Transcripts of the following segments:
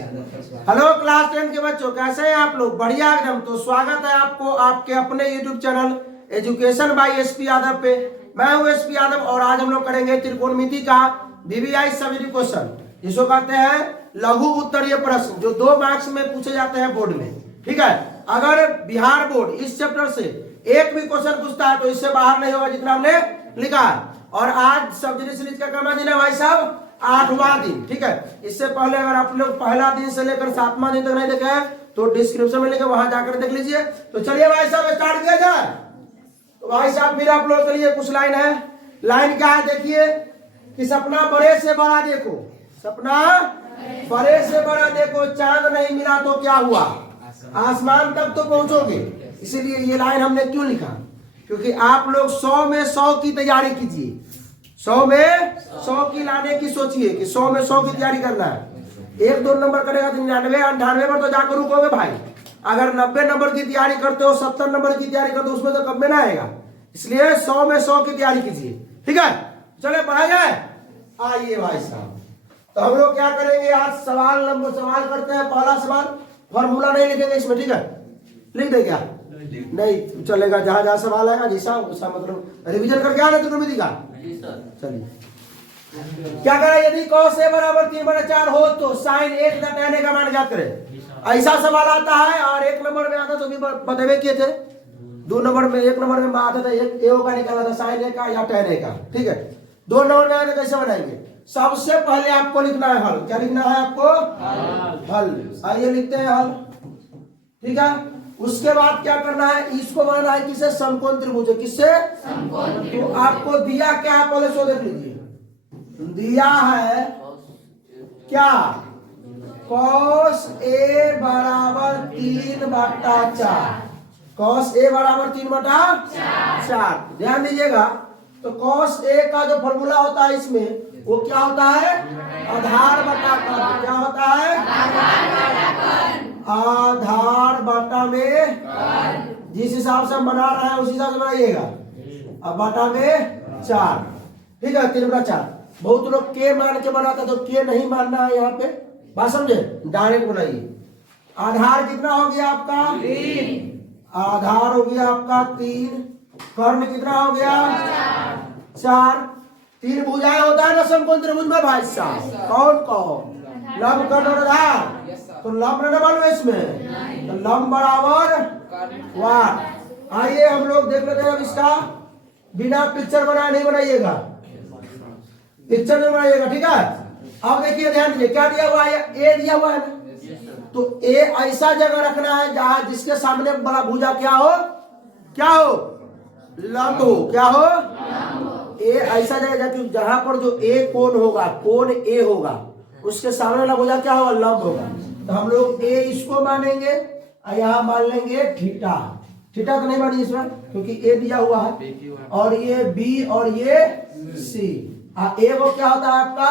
Hello class 10 के बच्चों, कैसे हैं आप लोग? बढ़िया एकदम। तो स्वागत है आपको आपके अपने YouTube channel education by SP Yadav पे। मैं हूं एसपी यादव और आज हम लोग करेंगे त्रिकोणमिति का वीवीआई सभी क्वेश्चन, जिसको कहते हैं लघु उत्तरीय प्रश्न, जो 2 मार्क्स में पूछे जाते हैं बोर्ड में। ठीक है, अगर बिहार बोर्ड इस चैप्टर से एक भी क्वेश्चन पूछता है तो इससे बाहर नहीं होगा जितना हमने लिखा है। और आज सब्जेक्ट सीरीज का कितना दिन है भाई साहब? 8वां दिन। ठीक है, इससे पहले अगर आप लोग पहला दिन से लेकर 7वां दिन तक नहीं देखे हैं तो डिस्क्रिप्शन में लेकर वहां जाकर देख लीजिए। तो चलिए भाई साहब स्टार्ट किया जाए। तो भाई साहब फिर आप लोग के लिए कुछ लाइन है। लाइन क्या है देखिए कि सपना बड़े से बड़ा देखो, सपना बड़े से बड़ा देखो, चांद नहीं मिला तो क्या हुआ, आसमान तक तो पहुंचोगे। इसीलिए ये लाइन हमने क्यों लिखा, क्योंकि आप लोग 100 में 100 की तैयारी कीजिए। 100 में 100 की लाने की सोचिए कि 100 में 100 की तैयारी करना है। 1-2 नंबर करेगा तो 99-98 पर तो जाकर रुकोगे भाई। अगर 90 नंबर की तैयारी करते हो, 70 नंबर की तैयारी करते हो, उसमें तो कम में ना आएगा। इसलिए 100 में 100 की तैयारी कीजिए। ठीक है, चले पढ़ा जाए। आइए भाई साहब, तो हम लोग क्या करेंगे आज? सवाल करते हैं। पहला सवाल, फॉर्मूला नहीं लिखेंगे इसमें। ठीक है, लिख दे क्या? नहीं चलेगा, जहां जहां सवाल आएगा जैसा उसका मतलब रिवीजन करके आना त्रिकोणमिति का। चलिए क्या करें? यदि cos a बराबर 3/4 हो तो sin 1 tan a का मान ज्ञात करें। ऐसा सवाल आता है और 1 नंबर में आता तो भी बतवे किए थे। 2 नंबर में, 1 नंबर में आता था a का निकाला था, sin a का या tan a का। ठीक है, 2 नंबर में आने कैसे बनाएंगे? सबसे पहले आपको लिखना है हल। क्या लिखना है आपको? हल। आइए लिखते हैं हल। ठीक है, उसके बाद क्या करना है? इसको बनाना है किसे? समकोण त्रिभुज। किससे? तो आपको दिया क्या है पहले सो देख लीजिए। दिया है क्या? cos a बराबर 3/4। cos a बराबर 3/4। ध्यान दीजिएगा, तो cos a का जो फॉर्मूला होता है इसमें वो क्या होता है? आधार बटा कर्ण। क्या होता है? आधार बटा में, जिस हिसाब से हम बना रहे हैं उसी हिसाब से बनाइएगा। अब बटा में 4। ठीक है, 3/4। बहुत लोग के मान के बनाता तो के नहीं मानना है यहाँ पे, बात समझे? डायरेक्ट बनाइए। आधार कितना हो गया आपका? 3। आधार हो गया आपका 3। कर्ण कितना हो गया? 4। 3 भुजाएं होता है ना समकोण त्रिभुज में भाई साहब। कौन कौन? लंब, कर्ण और आधार। तो लंब न मालूम है इसमें, तो लंब बराबर वाट। आइए हम लोग देख लेते हैं अब इसका। बिना पिक्चर बनाए नहीं बनाइएगा, पिक्चर नहीं बनाइएगा। ठीक है, अब देखिए ध्यान दीजिए क्या दिया हुआ है? ए दिया हुआ है ना, तो ए ऐसा जगह रखना है जहां जिसके सामने बड़ा भुजा क्या हो? क्या हो? लंब हो। क्या हो? ए ऐसा जगह जहां पर जो ए कोण होगा, कोण ए होगा, उसके सामने वाला भुजा क्या होगा? लंब होगा। तो हम लोग ए इसको मानेंगे और यहाँ मान लेंगे थीटा। थीटा तो नहीं मानिए इसमें क्योंकि ए दिया हुआ है, और ये बी और ये सी। ए वो क्या होता है आपका?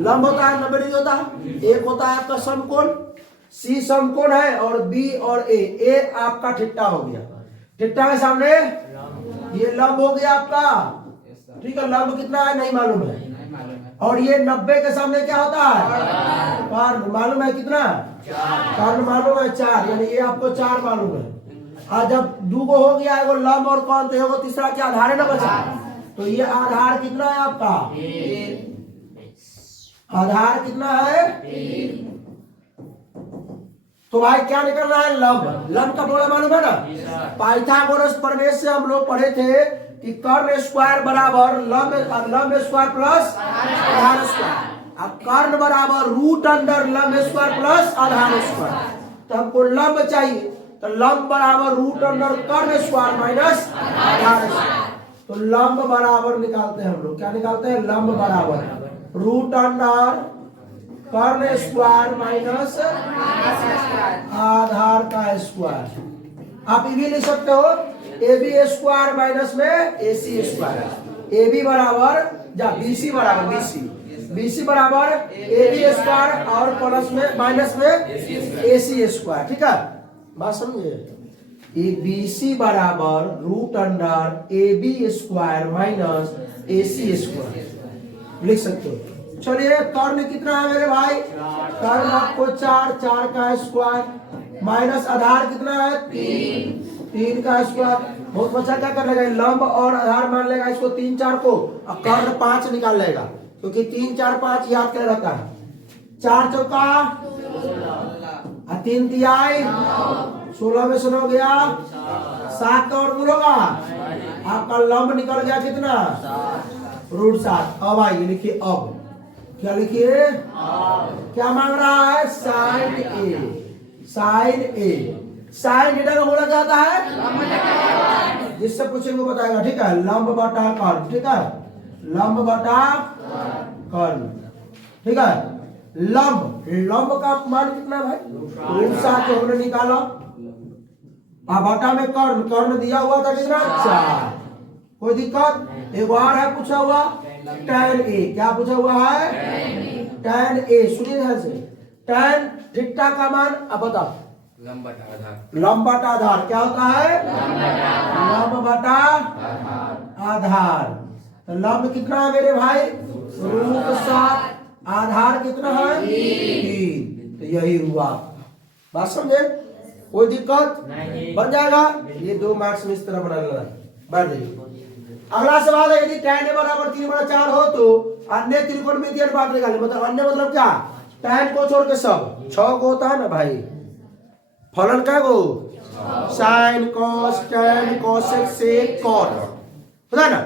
लंब होता है, 90 डिग्री होता है। एक होता है आपका समकोण, सी समकोण है, और बी और ए आपका थीटा हो गया। थीटा के सामने ये लंब हो गया आपका। ठीक है, लंब कितना है नहीं मालूम है, और ये 90 के सामने क्या होता है? कर्ण। मालूम है कितना? 4। कर्ण मालूम है 4, यानी ये आपको 4 मालूम है। और जब 2 को हो गया है वो लंब और कर्ण, तो वो तीसरा क्या आधार है ना बचा। तो ये आधार कितना है आपका? 3। आधार कितना है? 3। तो भाई क्या निकलना है? लंब। लंब का फॉर्मूला मालूम है ना? पाइथागोरस प्रमेय से हम लोग पढ़े थे कि कर्ण स्क्वायर बराबर लंब स्क्वायर प्लस आधार स्क्वायर। अब कर्ण बराबर रूट अंडर लंब स्क्वायर प्लस आधार स्क्वायर। तो हमको लंब चाहिए, तो लंब बराबर रूट अंडर कर्ण स्क्वायर माइनस आधार स्क्वायर। तो लंब बराबर निकालते हैं हम लोग। क्या निकालते हैं? लंब बराबर रूट अंडर कर्ण स्क्वायर माइनस आधार का स्क्वायर। आप ये भी लिख सकते हो ए बी स्क्वायर माइनस में ए सी स्क्वायर। ए बी बराबर बी सी बराबर बी सी बराबर ए बी स्क्वायर और प्लस में माइनस में ए सी स्क्वायर। ठीक है, बात समझिए? ए बी सी बराबर root under A B square minus A C square लिख सकते हो। चलिए कर्ण कितना है मेरे भाई? कर्ण आपको 4, 4 का स्क्वायर माइनस आधार कितना है? 3, 3 का स्क्वायर। बहुत बच्चा क्या कर लेगा, लंब और आधार मान लेगा इसको 3, 4 को, और कर्ण 5 निकाल लेगा, क्योंकि 3, 4, 5 याद कर रहता है। 4 चौका 3 तिहाई 16 में से 9 गया 7 का और होगा आपका लंब निकल गया कितना? √7। अब आइए लिखिए, अब क्या लिखिए? क्या मांग रहा है? साइन ए। साइन ए, साइन थीटा का बोला जाता है, जिससे पूछेंगे वो बताएगा, ठीक है? लंब बटा कर्ण, ठीक है? लंब बटा कर्ण, ठीक है? लंब, लंब का मान कितना भाई? √7 जो हमने निकाला। बटा में कर्ण, कर्ण दिया हुआ था कितना? 4। कोई दिक्कत? एक बार है पूछा हुआ tan ए, क्या पूछा हुआ है? tan ए। सुनिए ध्यान से, tan थीटा का मान अब बताओ। लंब बटा आधार। लंब बटा आधार क्या होता है? लंब बटा आधार। तो लंब कितना है मेरे भाई? √7। आधार कितना है? 3। तो यही हुआ, बात समझे? कोई दिक्कत? बन जाएगा। ये 2 मार्क्स में इस तरह बना लेना, बढ़ जाइए। अगला सवाल है, यदि tan a बराबर 3/4 हो तो अन्य त्रिकोण में अनुपात निकालें। मतलब अन्य मतलब क्या? tan को छोड़ के सब 6 को होता है ना भाई। फलन क्या को? साइन, कॉस, tan, कोसेक, सेक, कॉट, पता है ना?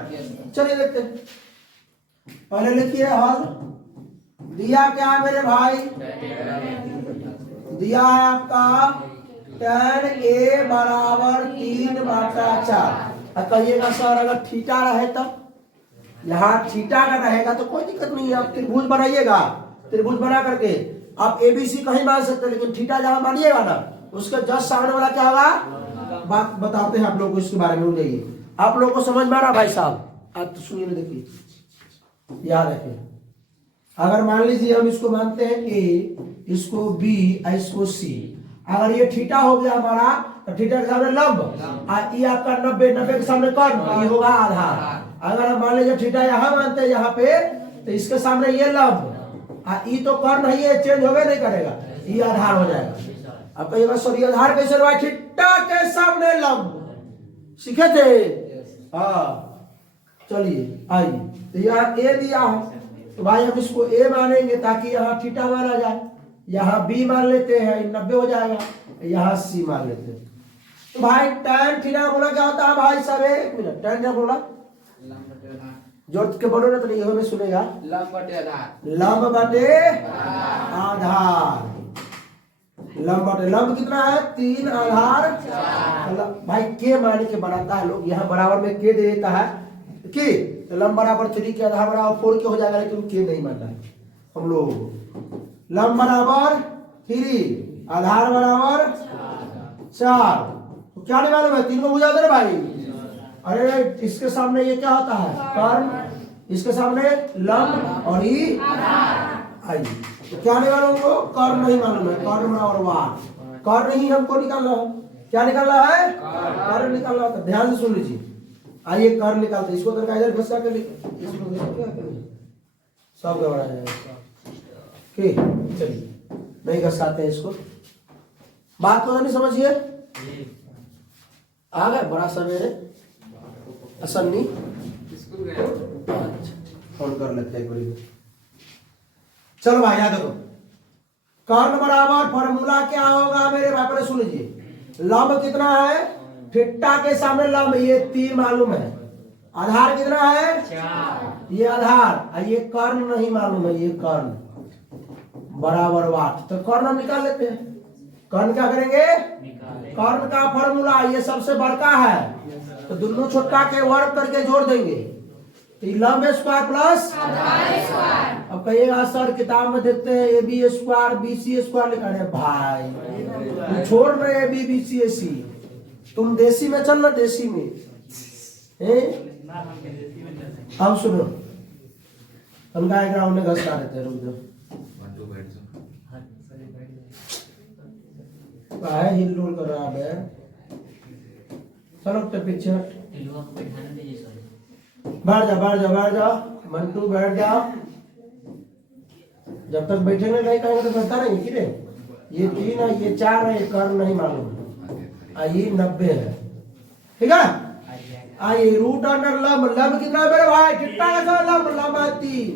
चलिए देखते हैं, पहले लिखिए हल। दिया क्या है मेरे भाई? दिया है आपका tan a बराबर 3/4। कहिएगा सर अगर थीटा रहे तब, यहाँ थीटा का रहेगा तो कोई दिक्कत नहीं है, आप त्रिभुज बनाइएगा। त्रिभुज बना करके आप ABC कहीं मान सकते हैं, लेकिन थीटा जहां मानिएगा ना उसके जस्ट सामने वाला क्या होगा? बात बताते हैं आप लोगों को इसके बारे में, जाइए। आप लोगों को समझ में आ रहा भाई साहब? आप तो सुनिए, देखिए, याद रखिए। अगर मान लीजिए हम इसको मानते हैं A, इसको B, इसको C, अगर ये थीटा हो गया हमारा तो थीटा के सामने लंब, ये आपका 90, 90 के सामने कर्ण, ये होगा आधार। अगर हम मान लीजिए थीटा यहाँ मानते हैं यहाँ पे, तो इसके सामने ये लंब, ये तो कर्ण है, ये चेंज होगा नहीं करेगा, ये आधार हो जाएगा। अब कहिएगा सर ये आधार कैसे हुआ? थीटा के सामने लंब, सीखे थे? हाँ, चलिए आइए। तो यहाँ A दिया है तो भाई हम इसको A मानेंगे ताकि यहाँ थीटा माना जाए। यहाँ B मान लेते हैं, 90 हो जाएगा। यहाँ C मान लेते हैं। तो भाई tan थीटा बोला क्या होता है भाई साहब? 1 मिनट, tan क्या बोला? जोड़ के बोलो ना तो नहीं में सुनेगा। लंब बटे आधार। लंब बटे आधार। लंब बटे, लंब कितना है? 3, आधार 4। भाई के मान के बनाता है लोग, यहाँ बराबर में के दे देता है के, तो लंब बराबर 3 के आधार बराबर 4 के हो जाएगा, लेकिन के नहीं मानना है हम लोग। लंब बराबर 3, आधार बराबर 4। तो क्या नहीं मालूम है? 3 को बुझा दे भाई। अरे इसके सामने ये क्या होता है? कर्ण, इसके सामने लंब और ये आइए। तो क्या नहीं मालूम हमको? कर्ण नहीं मालूम है। कर्ण बराबर वाट, कर्ण ही हमको निकालना है। क्या निकालना है? कर्ण निकालना है। ध्यान से सुन लीजिए, आइए कर्ण निकालते। इसको तो इधर घुसा कर सब गड़बड़ा जाएगा। चलिए नहीं घसाते हैं इसको, बात को नहीं समझिए। आ गए बड़ा सवेरे असन्नी, फोन कर लेते हैं। चलो भाई याद रखो, कर्ण बराबर फॉर्मूला क्या होगा मेरे भाई? पहले सुन लीजिए, लंब कितना है? थीटा के सामने लंब ये 3 मालूम है, आधार कितना है? 4, ये आधार, ये कर्ण नहीं मालूम है, ये कर्ण बराबर वाट। तो कर्ण हम निकाल लेते हैं। कर्ण क्या करेंगे? कर्ण का फॉर्मूला ये सबसे बड़का है, तो दोनों छोटा के वर्ग करके जोड़ देंगे, तो लंब स्क्वायर प्लस आधार स्क्वायर। अब कहिएगा सर किताब में देखते हैं AB स्क्वायर BC स्क्वायर लिखा है। भाई तुम छोड़ रहे AB BC AC, तुम देसी में चल ना, देसी में। अब सुनो, हम डायग्राम में घसता रहते हैं, रुक जाओ। हिल डुल कर रहा है, चलो तो पीछे बैठ जा, बैठ जा, बैठ जा मंटू, बैठ जा। जब तक बैठेंगे नहीं कहेंगे तो बनता नहीं कि नहीं। ये 3 है, ये 4 है, ये कर्ण नहीं मालूम है। ये 90 है, ठीक है। आइए रूट अंडर लंब, लंब कितना है मेरे भाई, कितना का लंब, लंब है 3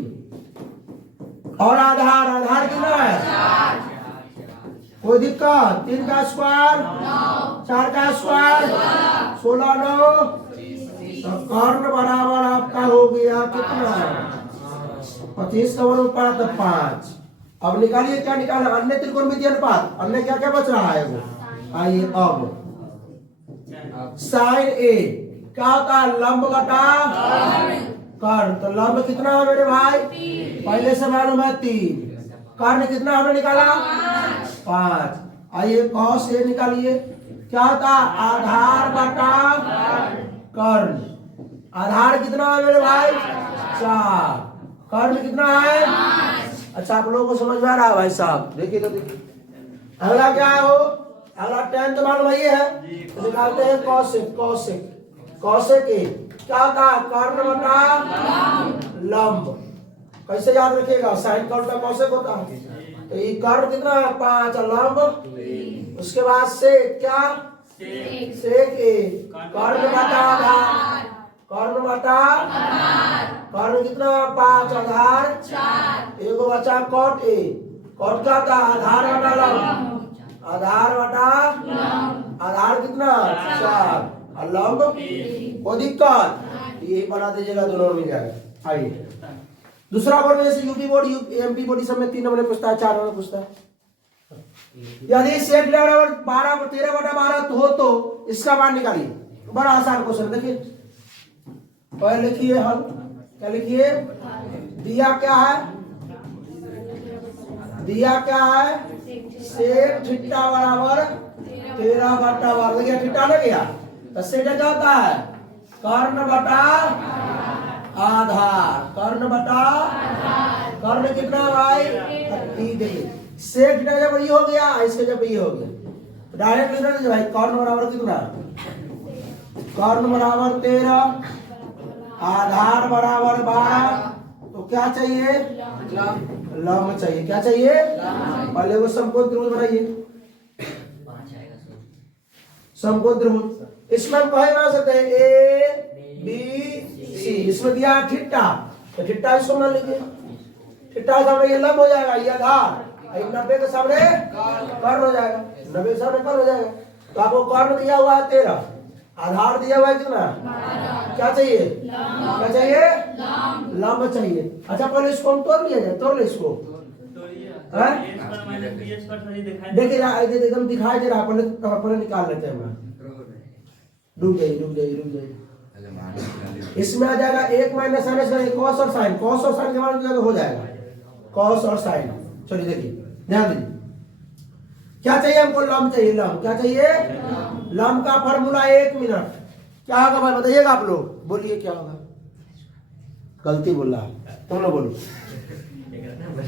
और आधार, आधार कितना है 4। कोई दिक्कत, 3 का स्क्वायर 4 का स्क्वायर 16 9, तो कर्ण बराबर आपका हो गया कितना 25 का वर्ग पड़ा तो 5। अब निकालिए, क्या निकालना, अन्य त्रिकोणमितीय अनुपात, अन्य क्या क्या बच रहा है वो। आइए अब साइन ए क्या होता है, लंब बटा कर्ण, तो लंब कितना है मेरे भाई, पहले से मालूम है 3, कर्ण कितना हमने निकाला 5। आइए कॉस ए निकालिए, क्या होता है आधार बटा कर्ण, आधार कितना है मेरे भाई 4, कर्ण कितना है। अच्छा आप लोगों को समझ में आ रहा है भाई साहब, देखिए तो देखिए। अगला क्या है वो, अगला 10 तो मालूम ये है, तो निकालते हैं कॉसेक, कॉसेक कॉसेक ए क्या होता है कर्ण बटा लंब। कैसे याद रखिएगा, साइन का उल्टा कॉसेक होता है। तो ये कर्ण कितना है 5, लंब उसके बाद से क्या सेक ए, कर्ण बटा आधार, कर्ण बटा कर्ण कितना 5, आधार 4, एगो बचा कॉट ए, कॉट का था आधार बटा लंब, आधार बटा आधार कितना 4 और लंब। कोई दिक्कत, यही बना दीजिएगा, दोनों मिल जाएगा। आइए दूसरा बोर्ड में, जैसे यूपी बोर्ड एमपी बोर्ड सब में 3 नंबर पूछता है, 4 नंबर पूछता है। यदि सेक बराबर 12 13 बटा 12 हो तो इसका मान निकालिए। बड़ा आसान क्वेश्चन, देखिए पहले लिखिए हम, क्या लिखिए, दिया क्या है, दिया क्या है सेक थीटा बराबर 13 बटा 12, देखिए थीटा लग गया, तो सेक क्या होता है कर्ण बटा आधार, कर्ण बटा कर्ण कितना भाई 30, देखिए सेक थीटा जब ये हो गया, इसके जब ये हो गया, डायरेक्ट लिख रहे भाई कर्ण बराबर कितना, कर्ण बराबर 13, आधार बराबर 12, तो क्या चाहिए लंब चाहिए, क्या चाहिए पहले वो समकोण त्रिभुज बनाइए, समकोण त्रिभुज। इसमें हम कहे बना सकते हैं ए बी सी, इसमें दिया है थीटा, तो थीटा इसको बना लीजिए, थीटा के सामने ये लंब हो जाएगा, ये आधार, 90 के सामने कर्ण हो जाएगा, 90 के सामने कर्ण हो जाएगा। तो आपको कर्ण दिया हुआ है 13, आधार दिया हुआ है कितना, क्या चाहिए क्या चाहिए लंब चाहिए। अच्छा पहले इसको हम तोड़ लिया जाए, तोड़ ले इसको, देखिए एकदम दिखाई दे रहा, पहले निकाल लेते हैं हम, रुक जाइए रुक जाइए रुक जाइए। इसमें आ जाएगा 1 माइनस साइन, कॉस और साइन, कॉस और साइन के मान हो जाएगा कॉस और साइन। चलिए देखिए ध्यान दीजिए, क्या चाहिए हमको, लंब चाहिए, लंब क्या चाहिए, लंब का फॉर्मूला 1 मिनट क्या होगा भाई बताइएगा आप लोग, बोलिए क्या होगा, गलती बोल रहा है तुम लोग बोलो,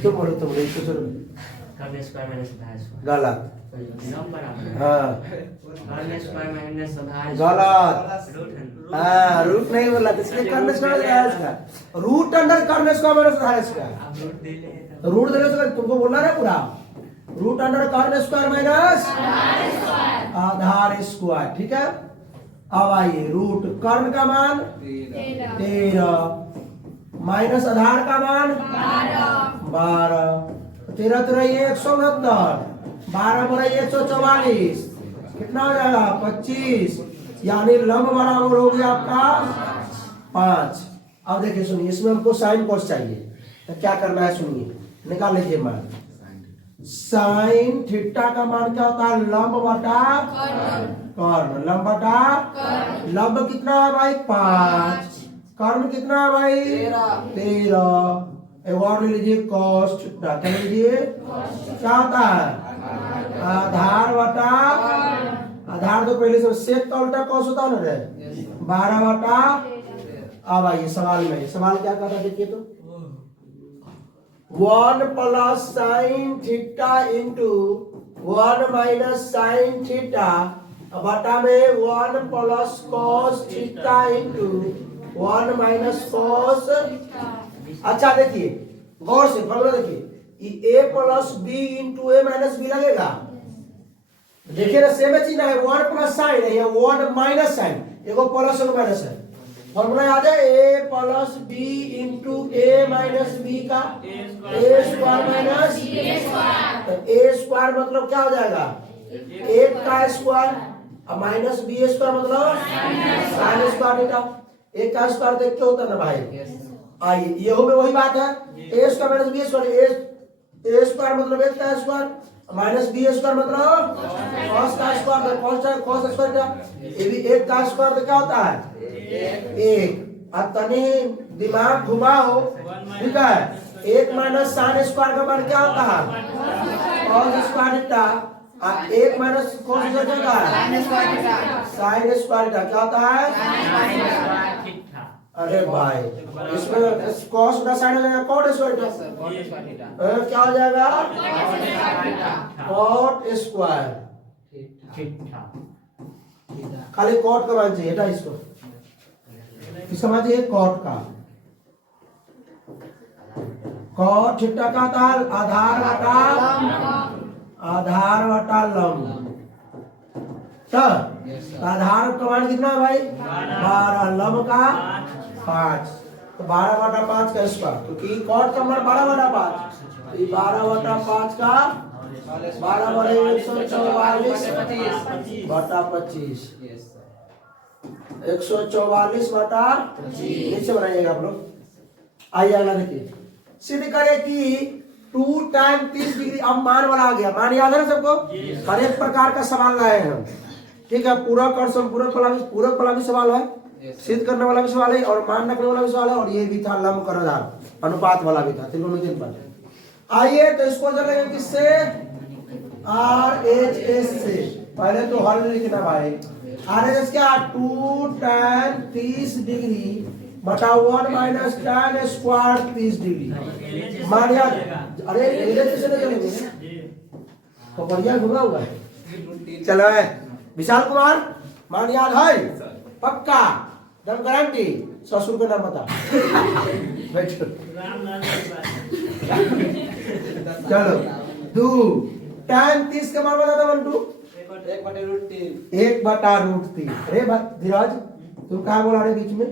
तुम बोलो तुम बोलो, गलत, हाँ गलत, हाँ रूट नहीं बोला, इसलिए कर्ण स्क्वायर है इसका, रूट अंडर कर्ण स्क्वायर माइनस आधार इसका, रूट दे दो तुमको बोलना ना पूरा, रूट अंडर कर्ण स्क्वायर माइनस आधार स्क्वायर, ठीक है। अब आइए रूट कर्ण का मान 13 माइनस आधार का मान 12, 13 13 169, 12 12 144, कितना हो जाएगा 25, यानी लंब बराबर हो गया आपका 5। अब देखिए सुनिए, इसमें हमको साइन कॉस चाहिए, तो क्या करना है सुनिए, निकाल लीजिए मान, साइन थीटा का मान क्या होता है लंब बटा कर्ण, लंब बटा लंब कितना है भाई 5, कर्ण कितना है भाई 13, एक और ले लीजिए कॉस थीटा, क्या लीजिए क्या होता है आधार बटा आधार, तो पहले से सेक का उल्टा कॉस होता है ना रे 12 बटा। अब आइए सवाल में, सवाल क्या कहता है देखिए तो, 1 plus sign theta into 1 minus sine theta बटा में 1 plus cos theta into 1 minus cos. अच्छा देखिए गौर से फॉर्मूला देखिए, ए plus b into a minus B लगेगा। देखिए ना सेम चीज है, वन प्लस साइन है, वन माइनस साइन, एगो प्लस एगो माइनस है। फॉर्मूला याद है, ए plus b into a minus B का ए स्क्वायर माइनस ए स्क्वायर मतलब क्या हो जाएगा, एक का स्क्वायर और माइनस बी स्क्वायर मतलब साइन स्क्वायर थीटा। एक का स्क्वायर देख के होता है ना भाई। आइए ये हो में वही बात है, ए square minus b square, a square मतलब एक का स्क्वायर माइनस बी स्क्वायर मतलब cos का स्क्वायर, cos स्क्वायर क्या, ये भी एक का स्क्वायर तो क्या होता है एक। अब तनी दिमाग घुमाओ, ठीक है। एक माइनस साइन स्क्वायर का मान क्या होता है cos स्क्वायर थीटा, एक माइनस cos स्क्वायर क्या होता है साइन स्क्वायर थीटा, क्या होता है। अरे भाई इसमें cos का साइन हो जाएगा cot स्क्वायर, क्या हो जाएगा cot स्क्वायर। खाली cot का मान चाहिए, इसको इसका मान चाहिए cot का। cot थीटा का था आधार बटा लंब। आधार का मान कितना है भाई 12, लंब का 5, तो 12/5 का स्क्वायर, क्योंकि कॉट का मान 12/5, 12/5 का 12/144/25, 144/25 नीचे बनाइएगा आप लोग। आइए अगला देखिए, सिद्ध करे कि 2 टाइम 30 डिग्री। अब मान वाला आ गया, मान याद है ना सबको, हर एक प्रकार का सवाल लाए हैं हम, ठीक है। पूरक और संपूरक वाला भी सवाल है, सिद्ध करने वाला भी सवाल है, और मान रखने वाला भी सवाल है, और ये भी था लंब कर आधार अनुपात वाला भी था, त्रिकोणमिति पर। आइए तो इसको चलेंगे किससे, RHS से। पहले तो हल लिखना भाई, RHS क्या 2 tan 30 डिग्री बटा 1 माइनस tan स्क्वायर 30 डिग्री। मान याद, अरे कैसे चलेंगे तो बढ़िया घुमा हुआ है। चलो विशाल कुमार, मान याद है पक्का, दम गारंटी। ससुर का नाम बता बैठो। चलो 2 tan 30 का मान बता दो 1/√3। अरे धीरज तुम कहा बोला रहे बीच में,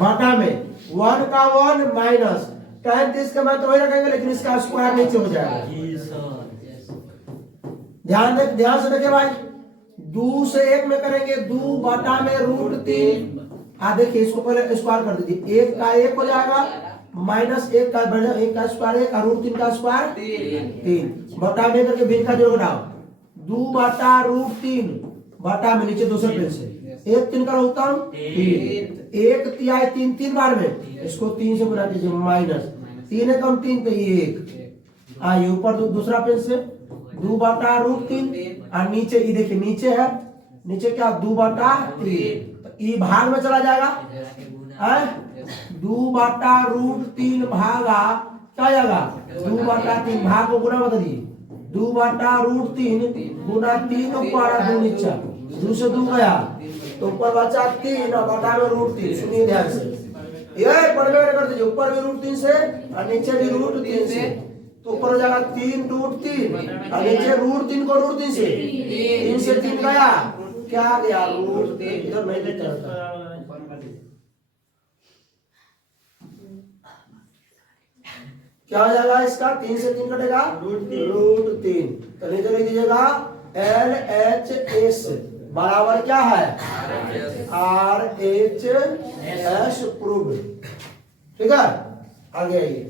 बाटा में 1 का 1 माइनस tan 30 का मान तो वही रखेंगे, लेकिन इसका स्क्वायर नीचे हो जाएगा। ध्यान से देखिए भाई, 2 से 1 में करेंगे, 2 बटा में √3। देखिए इसको पहले स्क्वायर कर दीजिए, 1 का 1 हो जाएगा माइनस 1 का स्क्वायर 1 और √3 का स्क्वायर 3 बटा में करके बीच का जोड़ घटाओ, 2/√3 बटा में नीचे दूसरे पेज से 1 3 का होता हूं 3, 1 तिहाई 3 3 बार में, इसको 3 से गुना कीजिए माइनस 3 है कम 3 तो 1। आइए ऊपर दूसरा पेज से 2/√3 और नीचे ये देखिए नीचे है, नीचे क्या 2/3, तो ई भाग में चला जाएगा, 2/√3 भागा क्या जाएगा 2/3, भाग को गुना बता दिए, 2/√3 गुना 3 ऊपर 2 नीचे, 2 से 2 गया तो ऊपर बचा 3 और बटा में √3। सुनिए ध्यान से, ये पढ़ने कर दीजिए, ऊपर भी √3 से और नीचे भी √3 से, तो ऊपर हो जाएगा 3√3 और नीचे √3 को √3 से 3 से 3 गया, क्या गया √3, इधर नहीं लेते होता। क्या हो जाएगा इसका, 3 से 3 कटेगा √3, तो नीचे लिख दीजिएगा LHS बराबर क्या है RHS प्रूव। ठीक है, आगे आइए।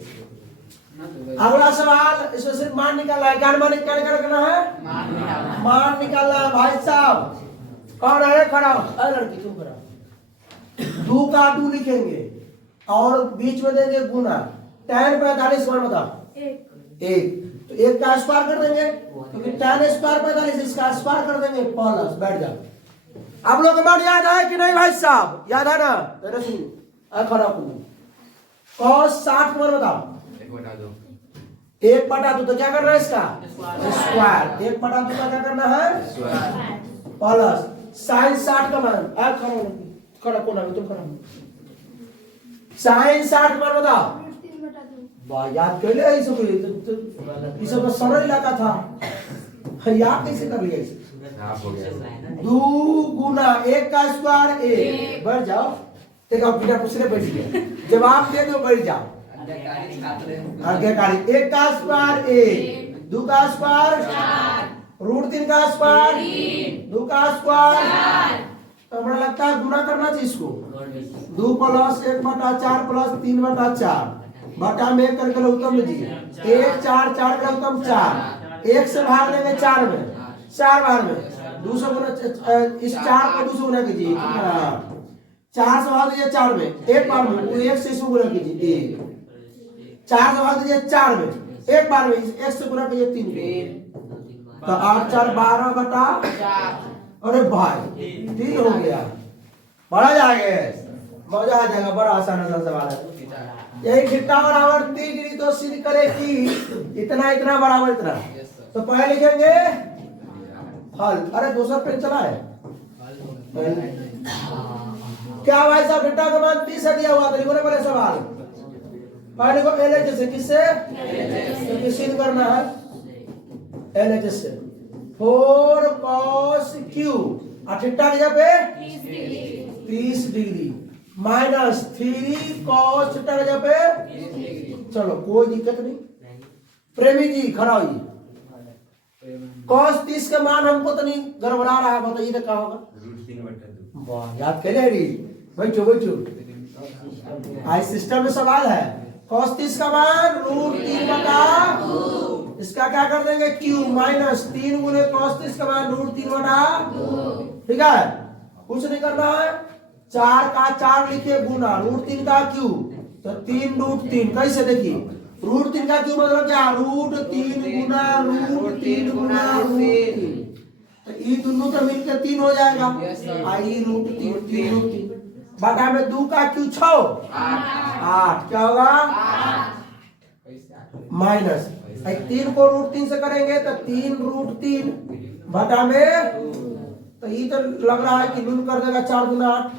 अगला सवाल, इसमें सिर्फ मान निकालना है, क्या मान निकालना है, मान निकालना है भाई साहब। कौन है खड़ा, लड़की तुम खड़ा, 2 का 2 लिखेंगे और बीच में देंगे गुना, tan 45 मान बता 1, तो 1 का स्क्वायर कर देंगे, क्योंकि tan स्क्वायर 45 इसका स्क्वायर कर देंगे प्लस, बैठ जा। आप लोग को मान याद है कि नहीं भाई साहब, याद है ना, तेरे सुन खड़ा cos 60 मान बताओ 1/2, तो क्या करना है इसका स्क्वायर, 1/2 का क्या करना है प्लस sin 60 का मान, खड़ा कोना में तुम खड़ा, sin 60 मान बताओ वाह, याद कर लिया ये सब। ये सब तो सरल इलाका था, याद कैसे कर लिया इसे? हाफ हो गया। 2 गुना 1 का स्क्वायर 1। बढ़ जाओ, देखो बिना पूछने बैठ गया, जवाब दे दो, बैठ जाओ। आज्ञाकारी 1 का स्क्वायर 1, 2 का स्क्वायर 4, रूट 3 का स्क्वायर 2 का स्क्वायर। तो हमें लगता है गुना करना चाहिए इसको। 2 प्लस 1/4 प्लस 3/4 बटा में करके उत्तम जी 1 4 4 का उत्तम 4, 1 से भाग देंगे 4 में, 4 बार में 200 गुना, इस 4 को 200 गुना कीजिए, 4 से भाग दीजिए 4 में, 1 बार में, 1 से 100 गुना कीजिए, 4 से भाग दीजिए 4 में, 1 बार में, 1 से गुना कीजिए 3। तो 8 4 12 बटा, अरे भाई 3 हो गया, बड़ा जाएगा, मजा आ जाएगा, बड़ा आसान आसान सवाल है। यही थीटा बराबर 30 डिग्री तो सिद्ध करे कि इतना इतना बराबर इतना। तो पहले लिखेंगे हल। अरे दूसरा पेन चला है क्या भाई साहब? थीटा का मान 30 दिया हुआ था, लिखो ना पहले सवाल। पहले को LHS से, किससे सिद्ध करना है? LHS से 4 cos Q और थीटा की जगह पे 30 डिग्री माइनस 3 cos थीटा की जगह पे। चलो कोई दिक्कत नहीं। प्रेमी जी खड़ा होइए। cos 30 का मान हमको तो नहीं गड़बड़ा रहा है, बताइए तो क्या होगा? वाह, याद कर ले। बैठो बैठो, आज सिस्टम में सवाल है। cos 30 का मान √3/2। इसका क्या कर देंगे? Q माइनस 3 गुने cos 30 का मान √3/2। ठीक है, कुछ नहीं करना है। 4 का 4 लिखिए गुना √3 का Q, तो 3√3। कैसे देखिए? √3 का Q मतलब क्या? √3 गुना √3 गुना √3। तो ये दोनों तो मिलकर 3 हो जाएगा। आई √3 बटा में 2 का Q 6 8 क्या होगा? माइनस 3 को √3 से करेंगे तो 3√3 बटा में, तो ये तो लग रहा है कि लून कर देगा 4 गुना 8,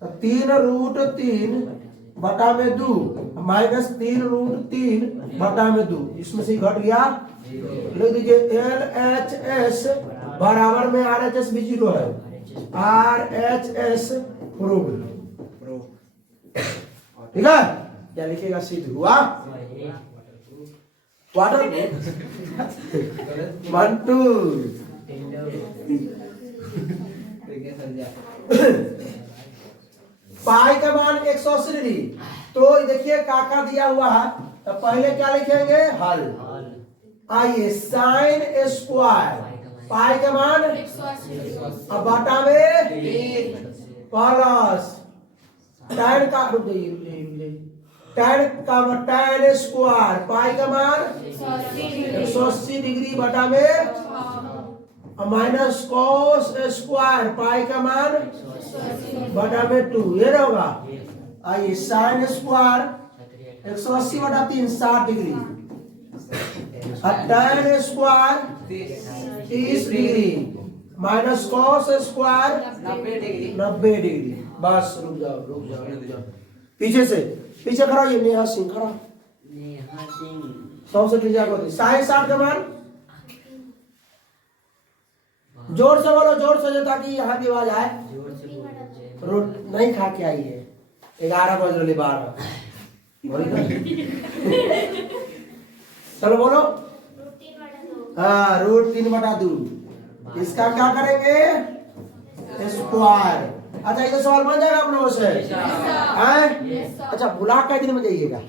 तो 3√3 बटा में 2 माइनस 3√3 बटा में 2, इसमें से घट गया। लिख दीजिए LHS बराबर में RHS भी 0 है, RHS प्रूव। ठीक है, क्या लिखेगा? सिद्ध हुआ। वाटर 1 2 पाई का मान 180 डिग्री। तो देखिए काका दिया हुआ है, तो पहले क्या लिखेंगे? हल। आइए साइन स्क्वायर पाई का मान 180 अब बटा में प्लस tan का tan स्क्वायर पाई का मान 180 डिग्री बटा में माइनस cos स्क्वायर पाई का मान बटा में 2। ये रहेगा। आइए साइन स्क्वायर 180 बटा 3 60 डिग्री और tan square 30 degree minus cos square 90 degree. बस रुक जाओ। पीछे से पीछे खड़ा ये नेहा सिंह खड़ा, 100 से पीछे को साइन 60 का मान जोर से बोलो, जोर से, ताकि यहाँ की आवाज आए। रोट नहीं खा के आई है, 11 बज रही 12। चलो बोलो। हाँ, √3/2। इसका क्या करेंगे? स्क्वायर। अच्छा, ये सवाल बन जाएगा आप लोगों से? अच्छा, बुला कै दिन में जाइएगा?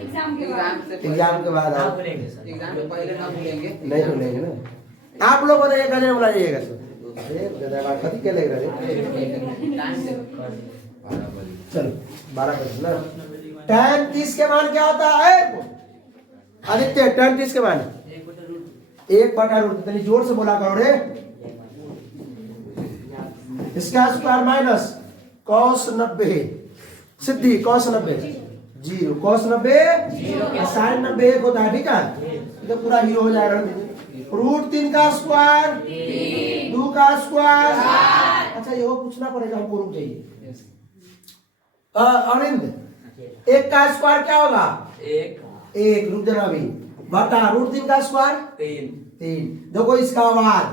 एग्जाम के बाद। आप एग्जाम के पहले ना भूलेंगे? नहीं भूलेंगे ना। आप लोगों ने 1 घंटे बुला जाइएगा। कथी के लग रहा है? चलो 12 बजे ना। tan 30 के मान क्या होता है आदित्य? tan 30 के मान 1/√3। जोर से बोला करो रे। इसका स्क्वायर माइनस cos 90 सिद्धि cos 90 0 cos 90 sin 90 1 होता है। ठीक है, तो पूरा हीरो हो जाएगा। √3 का स्क्वायर 2 का स्क्वायर। अच्छा, ये पूछना पड़ेगा हमको, रुक जाइए। अरविंद 1 का स्क्वायर क्या होगा? 1 रुक देना अभी बटा रूट 3 का स्क्वायर 3। देखो इसका बाद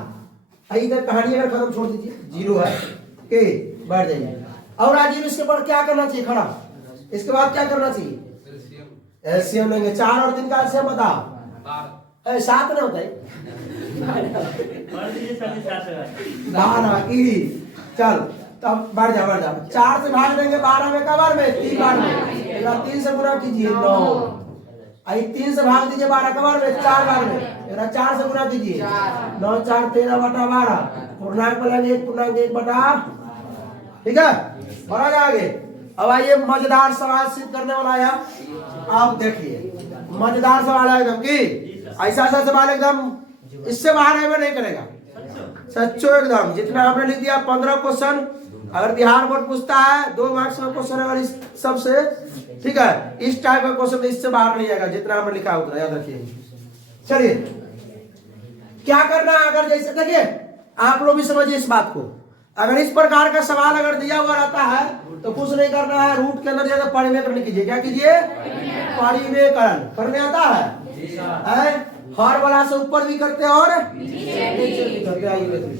इधर कहानी अगर खत्म छोड़ दीजिए 0 है के बैठ जाइए। और आज इसके ऊपर क्या करना चाहिए खड़ा, इसके बाद क्या करना चाहिए एलसीएम लेंगे। 4 और 3 का एलसीएम बताओ 7 ना होता है 12 ई चल तब बढ़ जा 4 से भाग देंगे 12 में कबर में 3 बार में 3 से गुना कीजिए 9 आई 3 से भाग दीजिए 12 कबर में 4 बार में 4 से गुना कीजिए 9 4 13 बटा 12 पूर्णांक बोलेंगे 1 पूर्णांक 1 बटा ठीक है। बढ़ा आगे अब आइए मजेदार सवाल सिद्ध करने वाला है। आप देखिए मजेदार सवाल है एकदम की ऐसा ऐसा सवाल एकदम इससे बाहर है नहीं करेगा सच्चो एकदम। जितना हमने लिख दिया 15 क्वेश्चन अगर बिहार बोर्ड पूछता है 2 मार्क्स का क्वेश्चन अगर इस सबसे ठीक है इस टाइप का क्वेश्चन इससे बाहर नहीं आएगा जितना हमने लिखा उतना याद रखिए। चलिए क्या करना है अगर जैसे देखिए आप लोग भी समझिए इस बात को। अगर इस प्रकार का सवाल अगर दिया हुआ रहता है तो कुछ नहीं करना है रूट के अंदर जाकर परिमेयकरण कीजिए। क्या कीजिए परिमेयकरण करने आता है हर वाला से ऊपर भी करते हैं और नीचे भी करते हैं।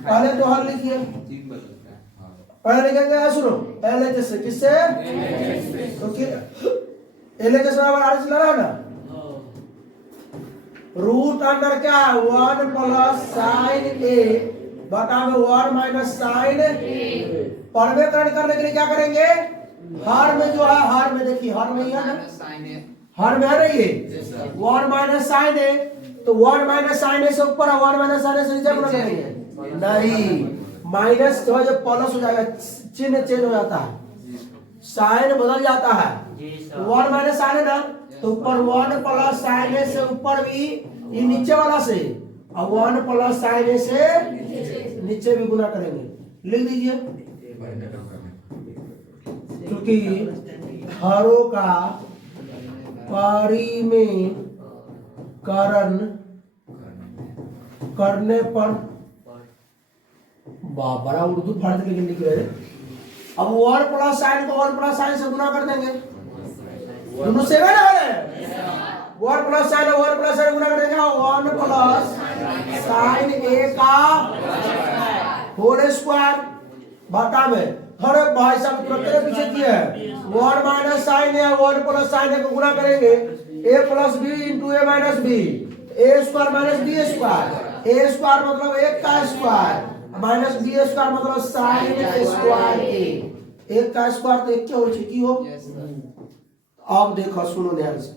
पहले तो हल लिखिए पहले लिखेंगे सुनो पहले से किससे तो LHS बराबर RHS लगा ना रूट अंडर क्या 1 प्लस साइन ए बटा में 1 माइनस साइन परिमेयकरण करने के लिए क्या करेंगे हर में जो है हर में देखिए हर में ही है ना हर में है ना ये 1 माइनस साइन ए तो 1 माइनस साइन ए से ऊपर 1 माइनस साइन ए से नीचे गुणा करेंगे नहीं माइनस जो है जब प्लस हो जाएगा चिन्ह चेंज हो जाता है साइन बदल जाता है 1 माइनस साइन है ना तो ऊपर 1 प्लस साइन ए से ऊपर भी ये नीचे वाला से अब 1 प्लस साइन ए से नीचे भी गुना करेंगे लिख दीजिए क्योंकि हरों का परिमेयकरण करने पर बड़ा उर्दू फाड़ के लिख रहे अब 1 प्लस साइन को 1 प्लस साइन से गुना कर देंगे दोनों सेम है ना 1 प्लस साइन 1 प्लस साइन गुना कर देंगे 1 प्लस साइन ए का होल स्क्वायर बटा में अरे भाई साहब तुरंत पीछे किया है 1 माइनस साइन है 1 प्लस साइन है को गुना करेंगे a plus b into a minus b a square minus b square a square मतलब 1 का स्क्वायर माइनस बी स्क्वायर मतलब साइन स्क्वायर ए 1 का स्क्वायर तो 1 के हो की हो। अब देखो सुनो ध्यान से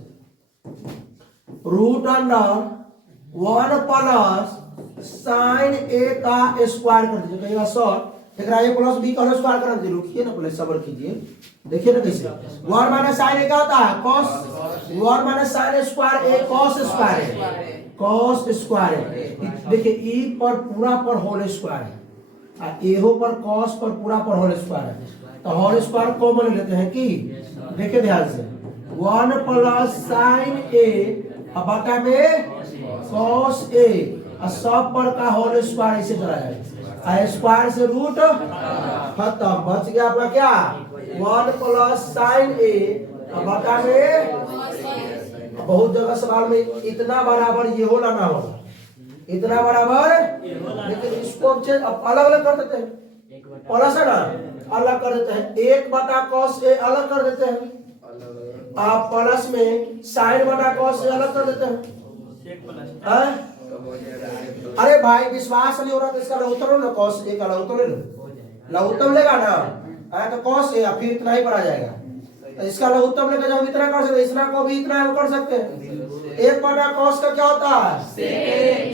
रूट अंडर 1 प्लस साइन ए का स्क्वायर कर दीजिए कहीं सर ए प्लस बी का स्क्वायर कर दीजिए रुकिए ना पहले सब्र कीजिए देखिए ना कैसे 1 माइनस साइन ए क्या होता है cos 1 माइनस साइन स्क्वायर ए cos स्क्वायर है cos स्क्वायर है देखिए e पर पूरा पर होल स्क्वायर है और एहो पर cos पर पूरा पर होल स्क्वायर है तो होल स्क्वायर कॉमन लेते हैं कि देखिए ध्यान से 1 प्लस साइन ए बटा में cos ए और सब पर का होल स्क्वायर इसे चला जाएगा स्क्वायर से रूट खत्म बच गया आपका क्या 1 प्लस साइन ए बटा में बहुत जगह सवाल में इतना बराबर ये हो ना हो इतना बराबर लेकिन इसको अलग अलग कर देते हैं प्लस है ना अलग कर देते हैं 1 बटा cos ए अलग कर देते हैं आप प्लस में साइन बटा cos ए अलग कर देते हैं अरे भाई विश्वास नहीं हो रहा तो इसका लघुत्तम लो ना cos ए का लघुत्तम ले लो लघुत्तम लेगा ना तो cos ए फिर इतना ही पड़ा जाएगा तो इसका लघुत्तम लेकर जब इतना कर सकते इसना को भी इतना कर सकते हैं 1 बटा cos का क्या होता है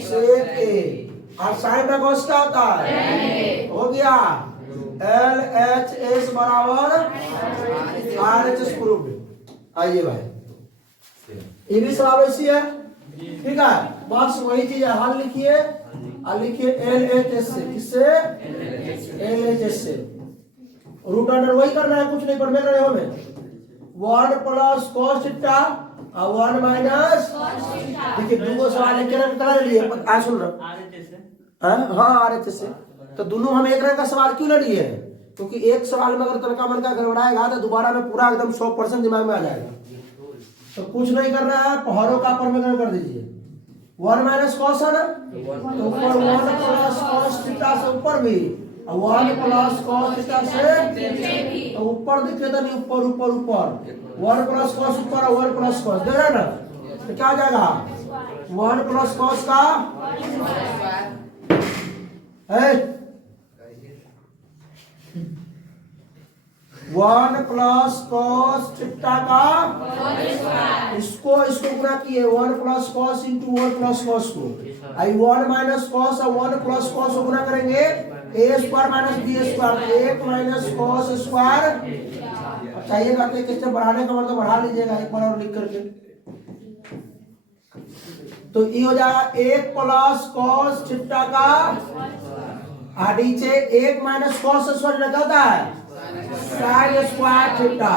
sec ए और sin का cos क्या होता है हो गया LHS बराबर RHS प्रूव्ड। आइए भाई ये भी सवाल ऐसी है ठीक है बस वही चीज है हल लिखिए और लिखिए LHS से किससे LHS से रूट अंडर वही करना है कुछ नहीं पर मैं रहे हो में 1 प्लस cos थीटा और 1 माइनस देखिए दो सवाल एक रंग का लिए आज सुन रहा हाँ RHS से तो दोनों हम एक रंग का सवाल क्यों ले लिए हैं क्योंकि एक सवाल में अगर तनका मनका गड़बड़ाएगा तो दोबारा में पूरा एकदम 100% दिमाग में आ जाएगा तो कुछ नहीं करना है, पहाड़ों का परमेकरण कर दीजिए। 1 माइनस कॉस है ना, तो ऊपर 1 प्लस कॉस थीटा से ऊपर भी, 1 प्लस कॉस थीटा से तो ऊपर दिखे तो नहीं, ऊपर ऊपर ऊपर 1 प्लस कॉस ऊपर और 1 प्लस कॉस दे रहे ना, तो क्या आ जाएगा 1 प्लस कॉस का है 1 प्लस कॉस थीटा का इसको गुना किए 1 plus cos into 1 plus cos को, आई 1 माइनस कॉस और 1 प्लस कॉस को गुना करेंगे a square minus b square, 1 minus cos square चाहिए करते किससे बढ़ाने का मतलब बढ़ा लीजिएगा एक बार और लिख करके, तो ये हो जाएगा 1 प्लस कॉस थीटा का नीचे 1 माइनस कॉस स्क्वायर निकलता है साइन स्क्वायर थीटा,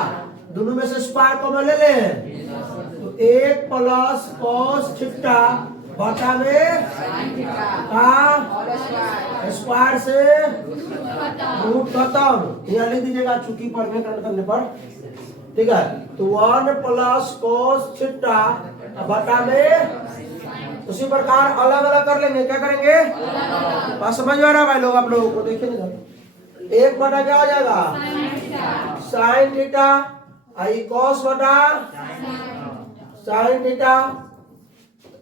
दोनों में से स्क्वायर को मैं ले ले, तो 1 प्लस कॉस थीटा बटा में का स्क्वायर से रूट खत्म, यहाँ लिख दीजिएगा चूंकि परमेकरण करने पर, ठीक है। तो 1 प्लस कॉस थीटा बटा में उसी प्रकार अलग अलग कर लेंगे, क्या करेंगे बात समझ में आ रहा है भाई लोग, आप लोगों को देखिए एक बटा क्या हो जाएगा साइन थीटा, आई कॉस बटा साइन थीटा,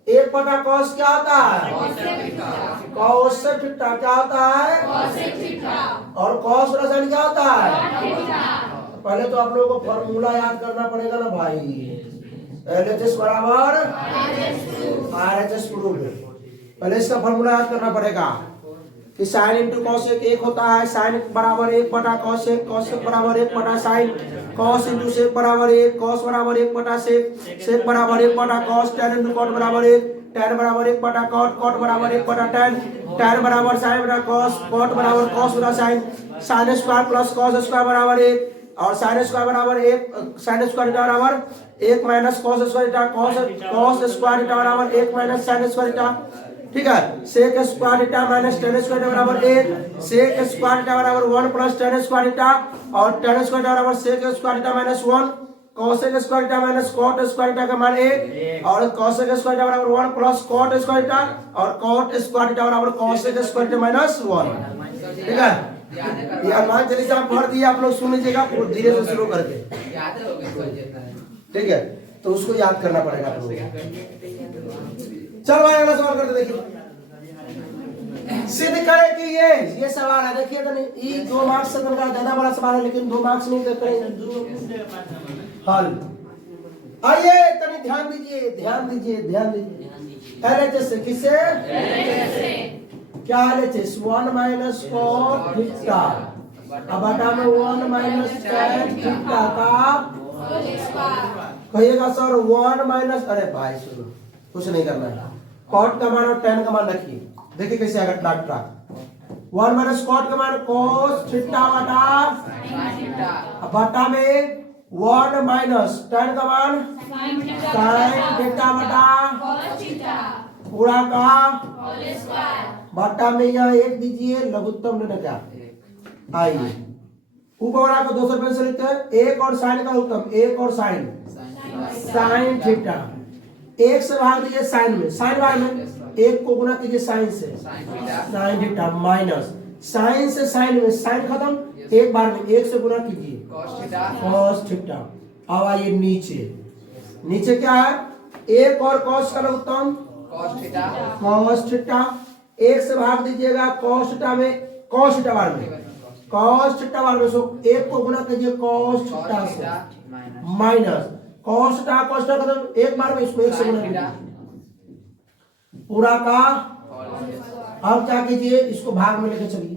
1 बटा कॉस क्या होता है कॉस थीटा, क्या होता है और कॉस बटा साइन क्या होता है। पहले तो आप लोगों को फॉर्मूला याद करना पड़ेगा ना भाई, LHS बराबर RHS प्रूफ, पहले इसका फॉर्मूला याद करना पड़ेगा कि साइन इंटू कॉसेक 1 होता है, साइन बराबर 1 बटा कॉसेक, कॉसेक बराबर 1 बटा साइन, कॉस इंटू सेक बराबर 1, कॉस बराबर 1 बटा सेक, सेक बराबर 1 बटा कॉस, टैन इंटू कॉट बराबर 1, टैन बराबर 1 बटा कॉट, कॉट बराबर 1 बटा टैन, टैन बराबर साइन बटा कॉस, कॉट बराबर कॉस बटा sine, sine square plus cos square बराबर 1 और साइन स्क्वायर बराबर 1, साइन स्क्वायर थीटा बराबर 1 minus cos square theta, cos square theta बराबर 1 माइनस साइन स्क्वायर थीटा, ठीक है। Sec square theta minus tan square theta बराबर 1, सेक स्क्वायर थीटा बराबर 1 plus tan square theta और टेन स्क्वायर थीटा बराबर sec square theta minus 1, cosec square theta minus cot square theta का मान 1 और cosec square theta बराबर 1 plus cot square theta और cot square theta बराबर cosec square theta minus 1, ठीक है। ये अनुमान चालीसा हम पढ़ दिए, आप लोग सुन लीजिएगा धीरे से शुरू करके, ठीक है, तो उसको याद करना पड़ेगा आप लोगों को। चलो भाई अगला सवाल करते देखिए, सिद्ध करे कि ये सवाल है, देखिए तो नहीं ये 2 मार्क्स से ज्यादा बड़ा सवाल है, लेकिन 2 मार्क्स नहीं देते हल। आइए तनी ध्यान दीजिए ध्यान दीजिए ध्यान दीजिए, LHS से किससे क्या LHS 1 माइनस कॉट थीटा अब बटा में 1 माइनस टैन थीटा का कहिएगा सर 1 माइनस, अरे भाई सुनो कुछ नहीं करना है, कॉट का मान और टैन का मान रखिए, देखिए कैसे आएगा ट्रैक ट्रैक। 1 माइनस कॉट का मान कॉस थीटा बटा में 1 माइनस टैन का मान साइन थीटा बटा पूरा का बटा में यहाँ 1 दीजिए, लघुत्तम लेना क्या आइए ऊपर वाला को 200 रुपए से लिखते हैं, 1 और साइन का उत्तम 1 और साइन साइन थीटा, 1 से भाग दीजिए साइन में, साइन भाग में 1 को गुना कीजिए साइन से साइन थीटा माइनस साइन से साइन में साइन खत्म, एक बार में 1 से गुना कीजिए कॉस थीटा। अब आइए नीचे, नीचे क्या है 1 और कॉस का उत्तम कॉस थीटा, 1 से भाग दीजिएगा कॉस थीटा में, कॉस थीटा बार में कॉस थीटा बार में 1 को गुना कीजिए कॉस थीटा से माइनस कॉस थीटा खत्म, एक बार में इसको 1 से गुना कीजिए पूरा का। अब क्या कीजिए इसको भाग में लेके चलिए,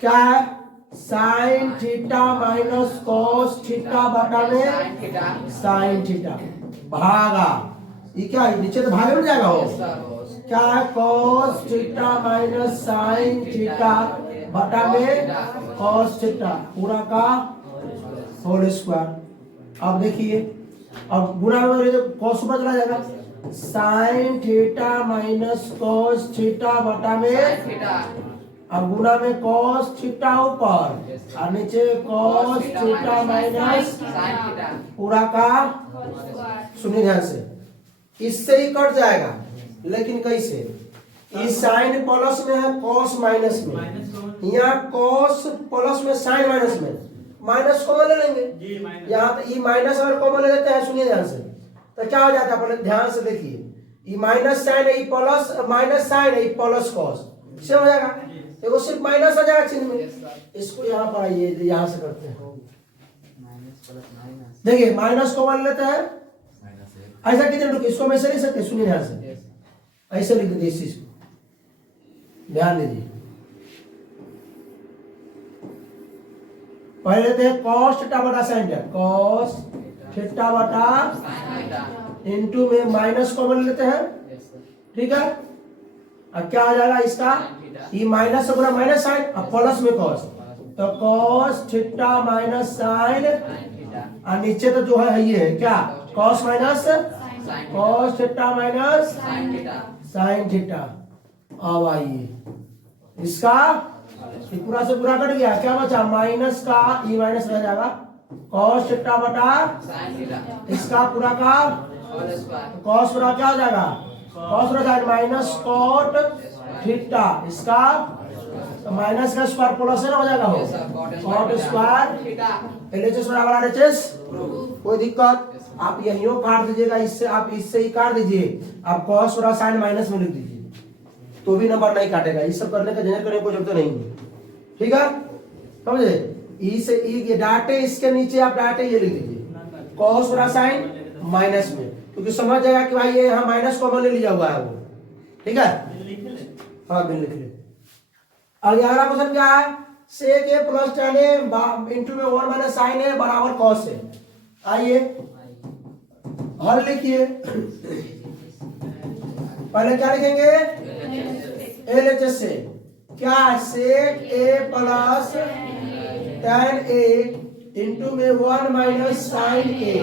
क्या है sine theta minus cos theta बटा में साइन थीटा भागा, ये क्या है नीचे तो भागे में जाएगा हो, क्या है cos theta minus sine theta बटा में कॉस थीटा पूरा का होल स्क्वायर। अब देखिए अब गुणा में कॉस ऊपर चला जाएगा, sine theta minus cos theta बटा में अब गुना में कॉस थीटा ऊपर और नीचे कॉस थीटा माइनस पूरा का। सुनिए ध्यान से, इससे ही कट जाएगा, लेकिन कैसे? इस साइन प्लस में है, कॉस माइनस में। यहाँ कॉस प्लस में, साइन माइनस में, माइनस कॉमन ले लेंगे। यहाँ पे ई माइनस अगर कॉमन ले लेते हैं, सुनिए ध्यान से, तो क्या हो जाता है? पहले ध्यान से देखिए, ई माइनस साइन है, ई प्लस माइनस साइन है, ई प्लस कॉस से हो जाएगा। देखो सिर्फ माइनस आ जाएगा चिन्ह में। इसको यहाँ पर आइए, यहाँ से करते हैं। देखिए माइनस कॉमन लेते हैं, ऐसा कितने रुके, इसको हम ऐसे लिख सकते हैं। सुनिए ध्यान से, ऐसे लिख दीजिए इस चीज को, ध्यान दीजिए। पहले लेते हैं कॉस थीटा बटा साइन थीटा, कॉस थीटा बटा इनटू में माइनस कॉमन लेते हैं, ठीक है। अब क्या आ जाएगा इसका? ये माइनस से पूरा माइनस साइन, अब प्लस में कॉस, तो कॉस थीटा माइनस साइन, और नीचे तो जो है ये है क्या? Cos minus cos theta minus sine theta. अब आइए इसका, ये पूरा से पूरा कट गया, क्या बचा? माइनस का ई माइनस रह जाएगा, कॉस थीटा बटा इसका पूरा का कॉस पूरा क्या हो जाएगा? कॉस पूरा साइन माइनस कॉट थीटा, इसका तो माइनस का स्क्वायर प्लस है ना, हो जाएगा वो कॉट स्क्वायर एलएचएस बराबर आरएचएस। कोई दिक्कत? आप यहीं काट दीजिएगा, इससे आप इससे ही काट दीजिए। आप कॉस पूरा साइन माइनस में लिख दीजिए, तो भी नंबर नहीं काटेगा। ये सब करने का झंझट करने को जरूरत नहीं है, ठीक है, समझे? ई से ई के डाटे, इसके नीचे आप डाटे ये लिख दीजिए, कॉस पूरा साइन माइनस में, क्योंकि समझ जाएगा कि भाई ये यहाँ माइनस कॉमन ले लिया हुआ है वो, ठीक है। हाँ बिल लिख ले। अब अगला क्वेश्चन क्या है? सेक ए प्लस टेन ए इंटू में 1 माइनस साइन ए बराबर कॉस ए। आइए हल लिखिए। पहले क्या लिखेंगे? एलएचएस से क्या? सेक ए प्लस टेन ए इंटू में 1 माइनस साइन ए,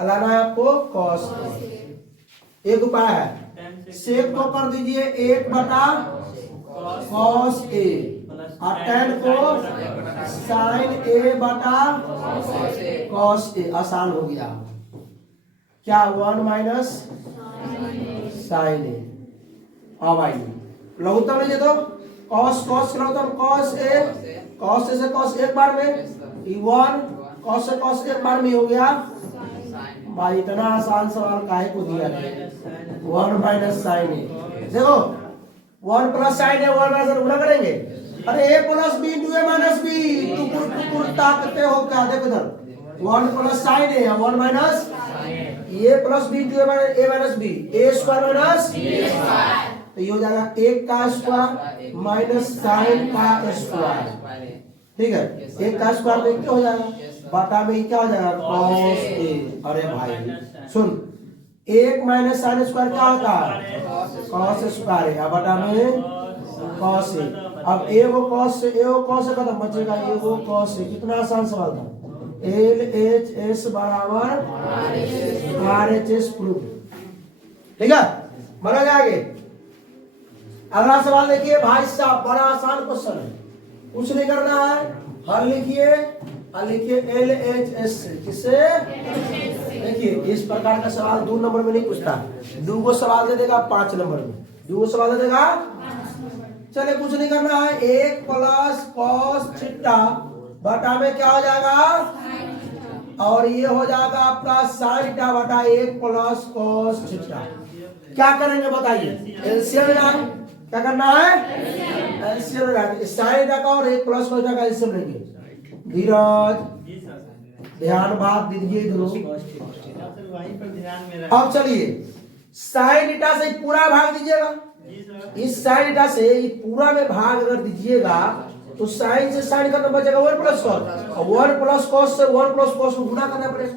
लाना है आपको कॉस ए। एक उपाय है, सेक को कर दीजिए 1 बटा कॉस ए और टेन को साइन ए बटा कॉस ए। आसान हो गया क्या? 1 माइनस साइन ए। अब आइए लघुत्तम लीजिए, तो cos cos लघुत्तम cos A, cos A से कॉस एक बार में, 1 कॉस से कॉस एक बार में हो गया। भाई इतना आसान सवाल काहे को दिया? 1 माइनस साइन ए। देखो 1 प्लस साइन ए 1 माइनस गुणा करेंगे। अरे ए plus b into a minus B, टुकुर टुकुर ताकते हो क्या? देखो इधर 1 plus sign A 1 minus A plus b into a minus b, a square minus तो ये हो जाएगा 1 का स्क्वायर माइनस साइन का स्क्वायर, ठीक है। 1 का स्क्वायर देखते हो जाएगा, बटा में क्या हो जाएगा? Cos A. अरे भाई सुन, 1 माइनस साइन स्क्वायर क्या होता है? कॉस स्क्वायर है, बटा में कॉस ए। अब ए वो कॉस से खत्म, बचेगा ए वो कॉस से। कितना आसान सवाल था। एल एच एस बराबर आर एच एस प्रूफ, ठीक है। बढ़ा आगे अगला सवाल देखिए भाई साहब, बड़ा आसान क्वेश्चन है, कुछ नहीं करना है। हल लिखिए, हल लिखिए एल एच एस से, किससे? देखिए इस प्रकार का सवाल 2 नंबर में नहीं पूछता, 2 सवाल दे देगा 5 नंबर में, 2 सवाल दे देगा। चलिए कुछ नहीं करना है, 1 प्लस कॉस थीटा बटा में क्या हो जाएगा? और ये हो जाएगा आपका साइन थीटा बटा 1 प्लस कॉस थीटा। क्या करेंगे बताइए? एलसीएम लगाएं। क्या करना है? एलसीएम लगाएंगे। साइन थीटा का और 1 प्लस कॉस थीटा का एलसीएम लेंगे। धीरज ध्यान बात दीजिए दोनों। अब चलिए साइन थीटा से पूरा भाग दीजिएगा। इस साइन थीटा से पूरा में भाग अगर दीजिएगा तो साइन से साइन का नंबर बचेगा 1 प्लस कॉस, और 1 प्लस कॉस से 1 प्लस कॉस को गुना करना पड़ेगा।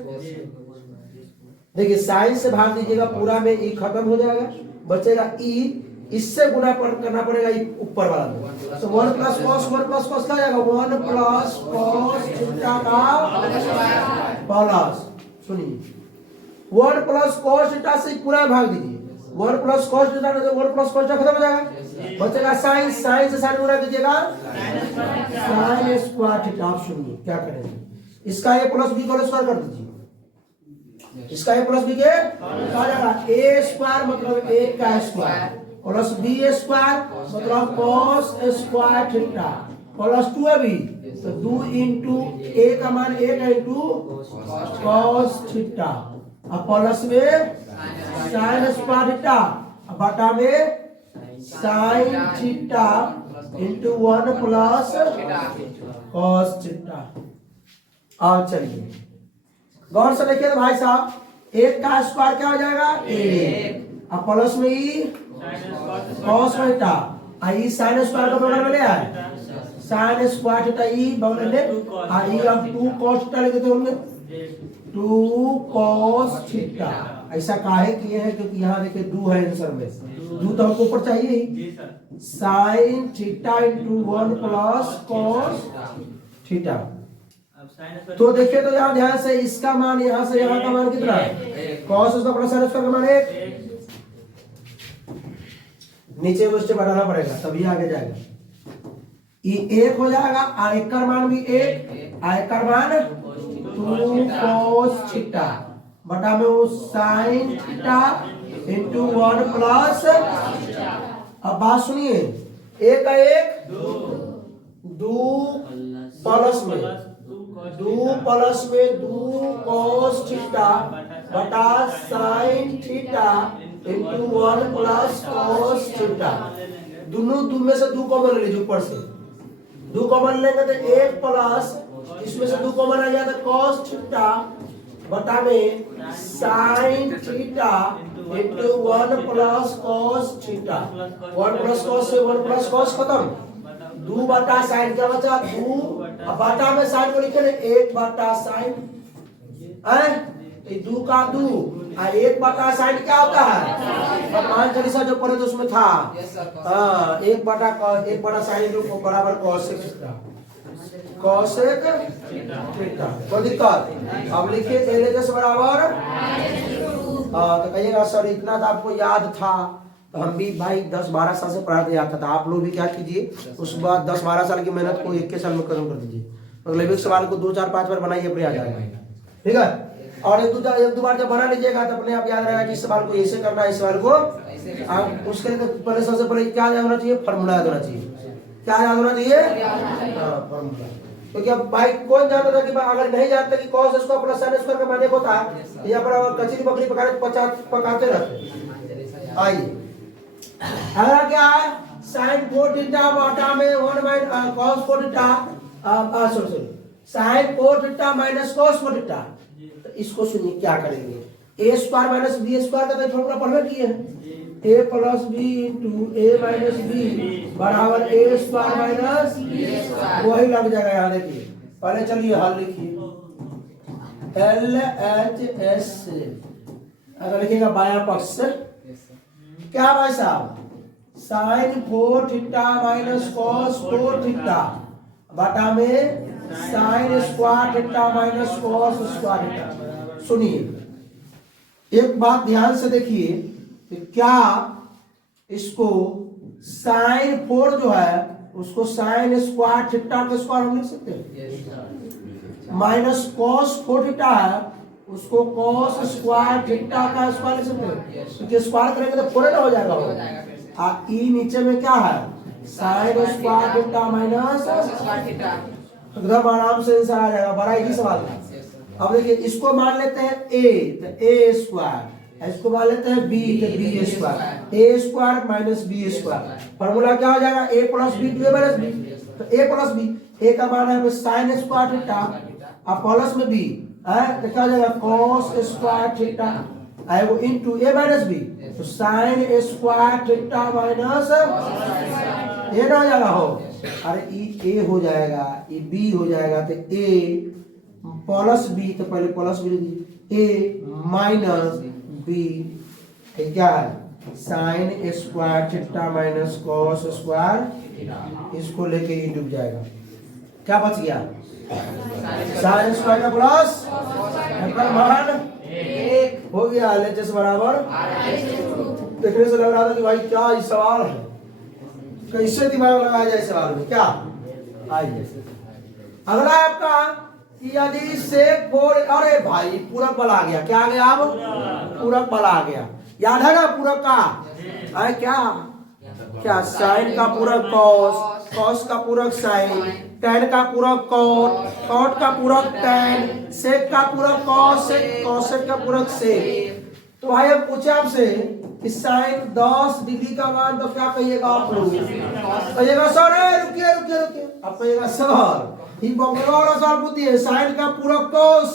देखिए साइन से भाग दीजिएगा पूरा में, ई खत्म हो जाएगा, बचेगा ई, इससे गुना करना पड़ेगा ऊपर वाला में। तो 1 प्लस कॉस 1 प्लस कॉस क्या जाएगा? 1 प्लस कॉस थीटा का प्लस, सुनिए 1 प्लस कॉस थीटा से पूरा भाग दीजिए, 1 प्लस कॉस थीटा, तो 1 प्लस कॉस खत्म हो जाएगा, बचेगा साइन, साइन से साइन गुणा कीजिएगा साइन स्क्वायर थीटा। आप सुनिए क्या करेंगे, इसका a प्लस बी का स्क्वायर कर दीजिए, इसका a प्लस बी के आ जाएगा a स्क्वायर मतलब a का स्क्वायर प्लस b स्क्वायर मतलब कॉस स्क्वायर थीटा प्लस 2 है भी, तो 2 इंटू a का मान 1 इंटू कॉस थीटा, अब प्लस में साइन स्क्वायर थीटा, अब बटा में sign theta into 1 plus cos theta. अब चलिए गौर से देखिए तो भाई साहब, 1 का स्क्वायर क्या हो जाएगा 1, अब प्लस में ई कॉस थीटा, आई साइन स्क्वायर का बगल में ले आए साइन स्क्वायर थीटा ई बगल में आई, अब 2 कॉस थीटा लिख देते होंगे 2 कॉस थीटा। ऐसा काहे किए हैं क्योंकि यहाँ देखिए 2 है आंसर में, 2 तो हमको ऊपर चाहिए ही, sine theta into 1 plus cos theta. तो देखिए तो यहाँ ध्यान से इसका मान यहाँ से यहाँ का मान कितना है, कॉस उसका प्लस साइन उसका मान 1, नीचे में उससे बढ़ाना पड़ेगा तभी आगे जाएगा, ये 1 हो जाएगा, एक का मान भी 1, एक का मान 2 cos थीटा बटा में वो साइन थीटा इंटू 1 प्लस, अब बात सुनिए, 1 का 1 2 प्लस में 2 cos थीटा बटा sign theta into 1 plus cos theta, दोनों दो में से 2 कॉमन ले लीजिए, ऊपर से 2 कॉमन लेंगे तो 1 प्लस इसमें से 2 कॉमन आ गया तो cos थीटा बटा में sign theta into 1 plus cos theta, 1 plus cos से 1 प्लस cos खत्म, 2 बटा साइन क्या बचा 2, अब बटा में साइन को लिखे 1 बटा साइन, 2 का 2 और 1 बटा साइन क्या होता है, मान चालीसा जो पढ़े तो उसमें था, हाँ 1 बटा साइन को बराबर cosec थीटा, cosec थीटा। कोई दिक्कत, अब लिखिए LHS बराबर, तो कहिएगा सर इतना तो आपको याद था, तो हम भी भाई 10-12 साल से पढ़ाते याद था, आप लोग भी क्या कीजिए उस बाद 10-12 साल की मेहनत को 1 साल में खत्म कर दीजिए, मतलब एक सवाल को 2-4-5 बार बनाइए अपने आ जाएगा, ठीक है, और एक दो बार जब बना लीजिएगा तो अपने आप याद रहेगा कि इस सवाल को ऐसे करना है, इस सवाल को आप उसके लिए तो पहले सबसे पहले क्या याद होना चाहिए, फॉर्मूला याद होना चाहिए, क्या याद होना चाहिए, फॉर्मूला, क्योंकि अब भाई कौन जानता था कि अगर नहीं जानता कि cos square plus sin square का मान एक होता है, यहाँ पर कचरी बकरी पकाते रहते। आइए अगला क्या है, sin 4 थीटा बटा में 1 cos 4 theta, sorry sin 4 theta minus cos 4 theta, तो इसको सुनिए क्या करेंगे, a square minus b square का तो फॉर्मूला पढ़वे किए हैं, a plus b into a minus b बराबर a स्क्वायर माइनस वही लग जाएगा, यहाँ देखिए पहले चलिए हल लिखिए, LHS अगर लिखिएगा बाया पक्ष से क्या भाई साहब, sine 4 theta minus cos 4 theta बटा में sine square theta minus cos square theta. सुनिए एक बात ध्यान से देखिए कि क्या इसको साइन 4 जो है उसको साइन स्क्वायर थीटा का स्क्वायर हम लिख सकते हैं, माइनस cos 4 थीटा है उसको cos स्क्वायर थीटा का स्क्वायर लिख सकते हैं, क्योंकि स्क्वायर करेंगे तो 4 ना हो जाएगा, ई नीचे में क्या है साइन स्क्वायर थीटा माइनस एकदम आराम से आंसर आ जाएगा, बड़ा इजी सवाल है। अब देखिए इसको मान लेते हैं a तो a स्क्वायर, इसको मान लेते हैं b तो b square, a square minus b square, formula क्या हो जाएगा a plus b to a minus b, तो a प्लस b, a का मान है साइन स्क्वायर थीटा और प्लस में b है तो क्या हो जाएगा cos स्क्वायर थीटा है वो इनटू a माइनस b, तो साइन स्क्वायर थीटा माइनस ये ना हो जाएगा, हो अरे ए हो जाएगा, ये बी हो जाएगा, तो ए प्लस बी, तो पहले प्लस बी लिखिए, ए माइनस बी क्या है sine square theta minus cos square, इसको लेके ये डूब जाएगा, क्या बच गया साइन स्क्वायर का प्लस मान हो गया LHS बराबर देखने से लग रहा था कि भाई क्या ये सवाल है, कैसे दिमाग लगाया जाए सवाल में, क्या आइए। अगला है आपका कि यदि सेक 4, अरे भाई पूरक बल आ गया, क्या आ गया, अब पूरक बल आ गया, याद है ना पूरक का है क्या, क्या साइन का पूरक कॉस, कॉस का पूरक साइन, टैन का पूरक कॉट, कॉट का पूरक टैन, सेक का पूरक कॉस, कॉसेक का पूरक सेक। तो भाई अब पूछे आपसे कि साइन 10 डिग्री का मान तो क्या कहिएगा आप लोग, कहिएगा सर रुकिए रुकिए रुकिए, आप कहिएगा सर ही बंगला वाला सवाल पूछिए, साइन का पूरक कॉस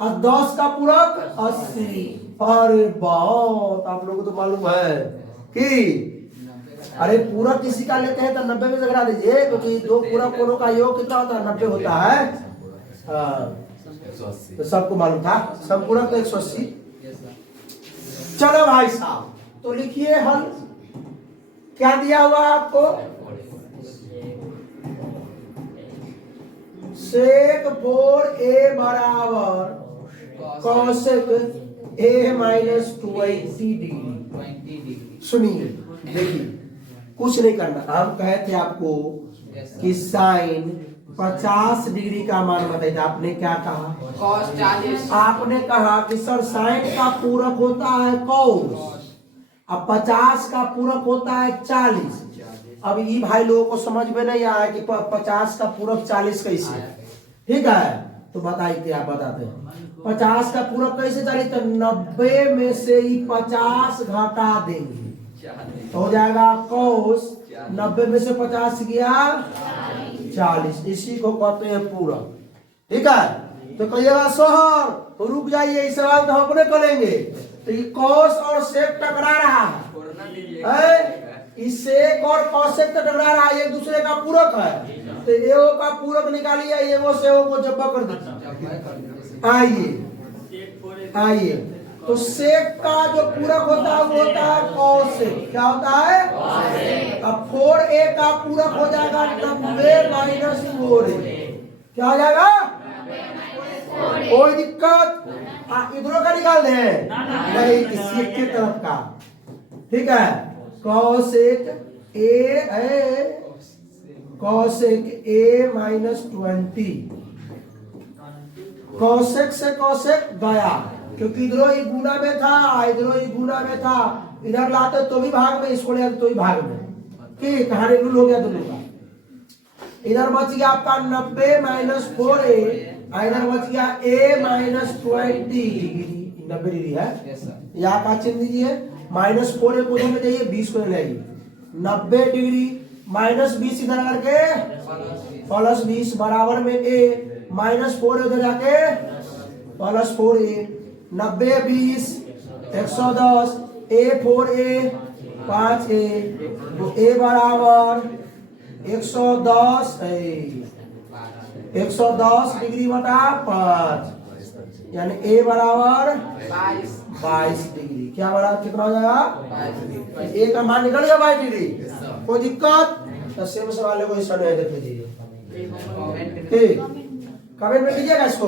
और 10 का पूरक 80। अरे बहुत आप लोगों को तो मालूम है कि अरे पूरक किसी का लेते हैं तो 90 में से घटा दीजिए, क्योंकि दो पूरक कोणों का योग कितना होता है, 90 होता है। तो सबको मालूम था, सब पूरक तो 180। चलो भाई साहब तो लिखिए हल, क्या दिया हुआ आपको, सेक 4a बराबर कॉसेक a माइनस 20 डिग्री। सुनिए देखिए कुछ नहीं करना, हम कहे थे आपको कि साइन 50 डिग्री का मान बताइए, आपने क्या कहा, कॉस 40। आपने कहा कि सर साइन का पूरक होता है कॉस, अब 50 का पूरक होता है 40। अब ये भाई लोगों को समझ में नहीं आया कि 50 का पूरक 40 कैसे, ठीक है तो बताइए, आप बताते हैं 50 का पूरक कैसे 40, तो 90 में से ही 50 घटा देंगे तो हो जाएगा कॉस, 90 में से 50 गया 40, इसी को कहते हैं पूरक, ठीक है। तो कहिएगा सर तो रुक जाइए, इस सवाल तो हम अपने करेंगे। तो ये कॉस और सेक टकरा रहा है, इस सेक और कॉसेक तो टकरा रहा है, एक दूसरे का पूरक है, तो एओ का पूरक निकालिए, एओ से ओ को जब्बा कर दीजिए। आइए आइए, तो सेक का जो पूरक होता है वो होता है कॉसेक, क्या होता है, अब 4a का पूरक हो जाएगा 90 माइनस 4a, क्या हो जाएगा, कोई दिक्कत, इधरों का निकाल दें नहीं, किसी के तरफ का, ठीक है। कॉसेक a माइनस 20, कॉसेक से कॉसेक गया, क्योंकि इधरों ही गुना में था, इधरों ही गुना में था, इधर लाते तो भी भाग में, इसको ले तो भी भाग में, कि कहानी रूल हो गया दोनों का। इधर बच गया आपका 90 माइनस 4a, इधर बच गया a माइनस 20 डिग्री, 90 डिग्री है, यहाँ का चिन्ह दीजिए, माइनस 4a को में जाइए, 20 को ले आइए, 90 डिग्री माइनस 20 इधर करके प्लस 20 बराबर में a माइनस 4a उधर जाके plus 4a, 90 20 110, a 4a 5a, तो a बराबर 110 110 डिग्री बटा 5, यानी a बराबर 22 डिग्री, क्या बराबर कितना हो जाएगा, a का मान निकल गया 22 डिग्री, कोई दिक्कत, तो सेम सवाल को हिस्सा नहीं देख लीजिए, ठीक कमेंट में कीजिएगा इसको।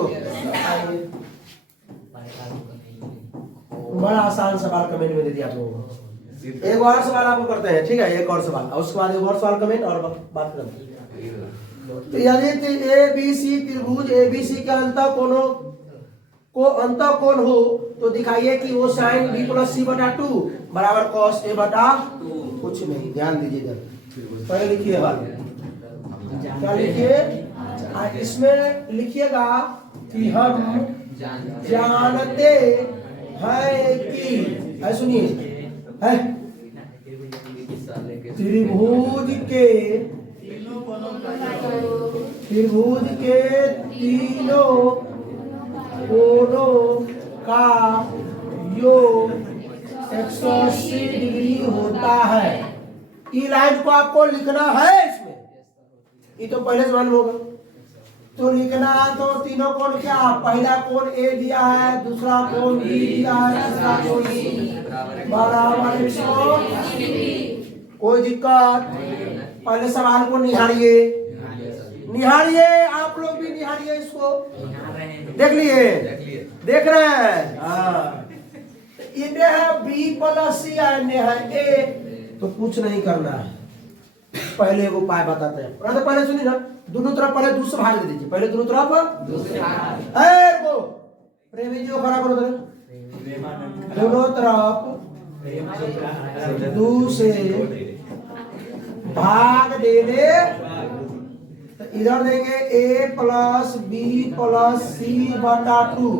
बड़ा आसान सवाल कमेंट में दे दिया आप लोगों को। एक और सवाल आपको करते हैं, ठीक है, एक और सवाल, उसके बाद एक और सवाल कमेंट और बात करते हैं। तो यदि ABC त्रिभुज ABC के अंतः कोणों को अंतः कोण हो तो दिखाइए कि वो साइन B प्लस C बटा 2 बराबर कॉस A बटा, कुछ नहीं, ध्यान दीजिएगा, पहले लिखिए हल, क्या लिखिए, इसमें लिखिएगा कि हम जानते हैं कि, सुनिए, त्रिभुज के तीनों कोणों का योग 180 डिग्री होता है। ई लाइन को आपको लिखना है, इसमें ये तो पहले से मालूम होगा, तो लिखना तो तीनों कोण क्या, पहला कोण A दिया है, दूसरा कोण B दिया है, तीसरा कोण C बराबर 180, कोई दिक्कत, पहले सवाल को निहारिए, आप लोग भी निहारिए, इसको देख लिए, देख रहे हैं, इन्हें है बी प्लस सी और इन्हें है ए, तो कुछ नहीं करना है, पहले वो उपाय बताते हैं। तो पहले सुनिए ना, दोनों तरफ पहले दूसरा भाग दे दीजिए, पहले दोनों तरफ दूसरे हाथ को प्रेमी जी को खड़ा करो तो दोनों तरफ दूसरे भाग देने, तो इधर देंगे a प्लस बी प्लस सी बटा 2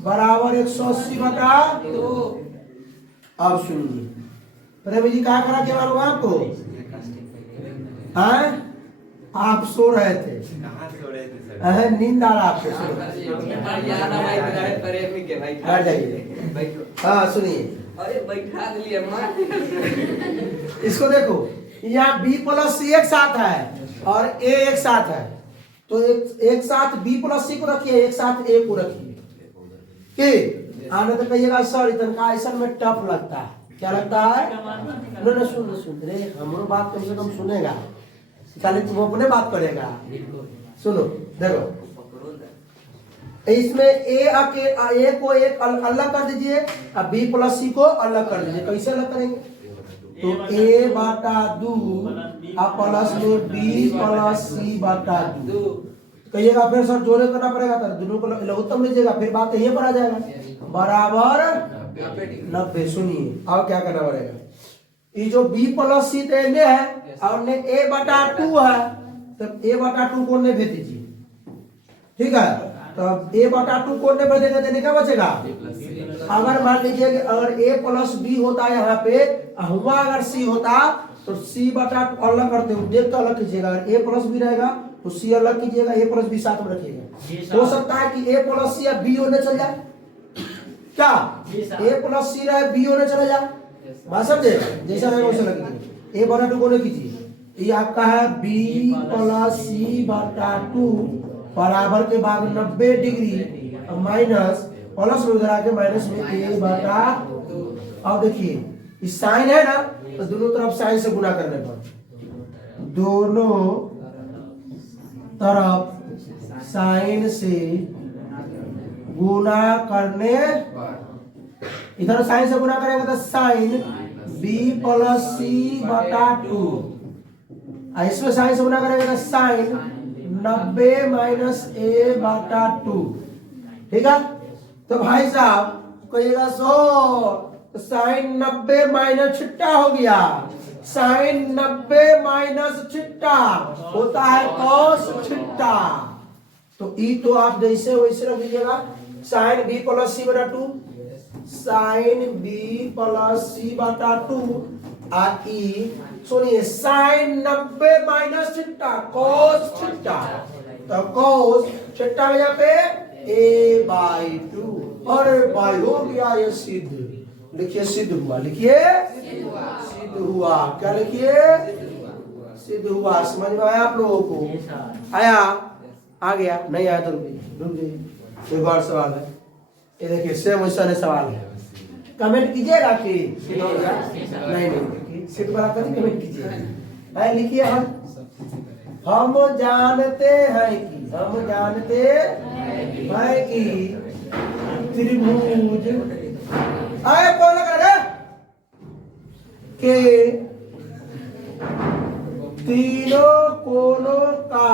बराबर 180 बटा 2। अब सुनिए प्रेमी जी क्या करा के मालूम है आपको? हैं? आप सो रहे थे, कहाँ सो रहे थे सर? नींद आ रहा आपको, बैठ जाइए। हाँ सुनिए, अरे बैठा दिए मार इसको देखो, यहाँ b प्लस सी एक साथ है और a एक साथ है, तो एक साथ b प्लस सी को रखिए, एक साथ a को रखिए। कि आने तो कहिएगा सर इतना ऐसा में टफ लगता है, क्या लगता है? न सुन रे, हमरो बात कम से कम सुनेगा, खाली तुम अपने बात करेगा। सुनो देखो, इसमें ए को एक अलग कर दीजिए और बी प्लस सी को अलग कर दीजिए। कैसे अलग करेंगे? तो ए बटा 2 और प्लस में बी प्लस सी बटा 2 कहिएगा, फिर सर जोड़े करना पड़ेगा, तो दोनों को लघुत्तम लीजिएगा, फिर बात यही पर आ जाएगा बराबर 90। सुनिए अब क्या करना पड़ेगा, ये जो b प्लस सी तेने है और ने a बटा 2 है, तो a बटा 2 कोण में भेज दीजिए, ठीक है? तो a बटा 2 कोण में भेजेंगे देने क्या बचेगा? अगर मान लीजिए कि अगर a प्लस b होता है यहाँ पे, हुआ अगर c होता तो c बटा अलग करते हो, देख तो अलग कीजिएगा, अगर a प्लस b रहेगा तो c अलग कीजिएगा, a प्लस b साथ में रखिएगा। हो सकता है कि a प्लस सी या b होने चल जाए, क्या a प्लस सी रहे b होने चले जाए, बात समझे? जैसा रहेगा वैसे लगे। a बटा 2 को कीजिए, ये आपका है b प्लस सी बटा 2 बराबर के बाद 90 डिग्री माइनस प्लस में उधर आके माइनस में a बटा। अब देखिए इस साइन है ना, तो दोनों तरफ साइन से गुना करने पर, दोनों तरफ साइन से गुना करने, इधर साइन से गुना करेंगे तो साइन b प्लस सी बटा 2, इसमें साइन से गुना करेंगे तो साइन 90 माइनस a बटा 2, ठीक है? तो भाई साहब कहिएगा तो साइन 90 माइनस छिट्टा हो गया, साइन 90 माइनस छिट्टा होता है कॉस छिट्टा, तो ई तो आप जैसे वैसे रख दीजिएगा, साइन b प्लस सी बटा 2, साइन b प्लस सी बटा 2 ई, सुनिए साइन 90 माइनस छिट्टा कॉस छिट्टा, तो कॉस छिट्टा में यहाँ पे a बाई 2, और बाई हो गया ये सिद्ध, लिखिए सिद्ध हुआ, लिखिए सिद्ध हुआ, क्या लिखिए? सिद्ध हुआ। समझ में आया आप लोगों को? आया? आ गया? नहीं आया तो रुक जाइए, एक और सवाल है, ये देखिए सेम वैसा सवाल है, कमेंट कीजिएगा कि सिद्ध हो गया? नहीं सिद्ध वाला कभी कमेंट कीजिएगा। लिखिए हम जानते हैं कि त्रिभुज आए कौन लगा रहे के तीनों कोनों का,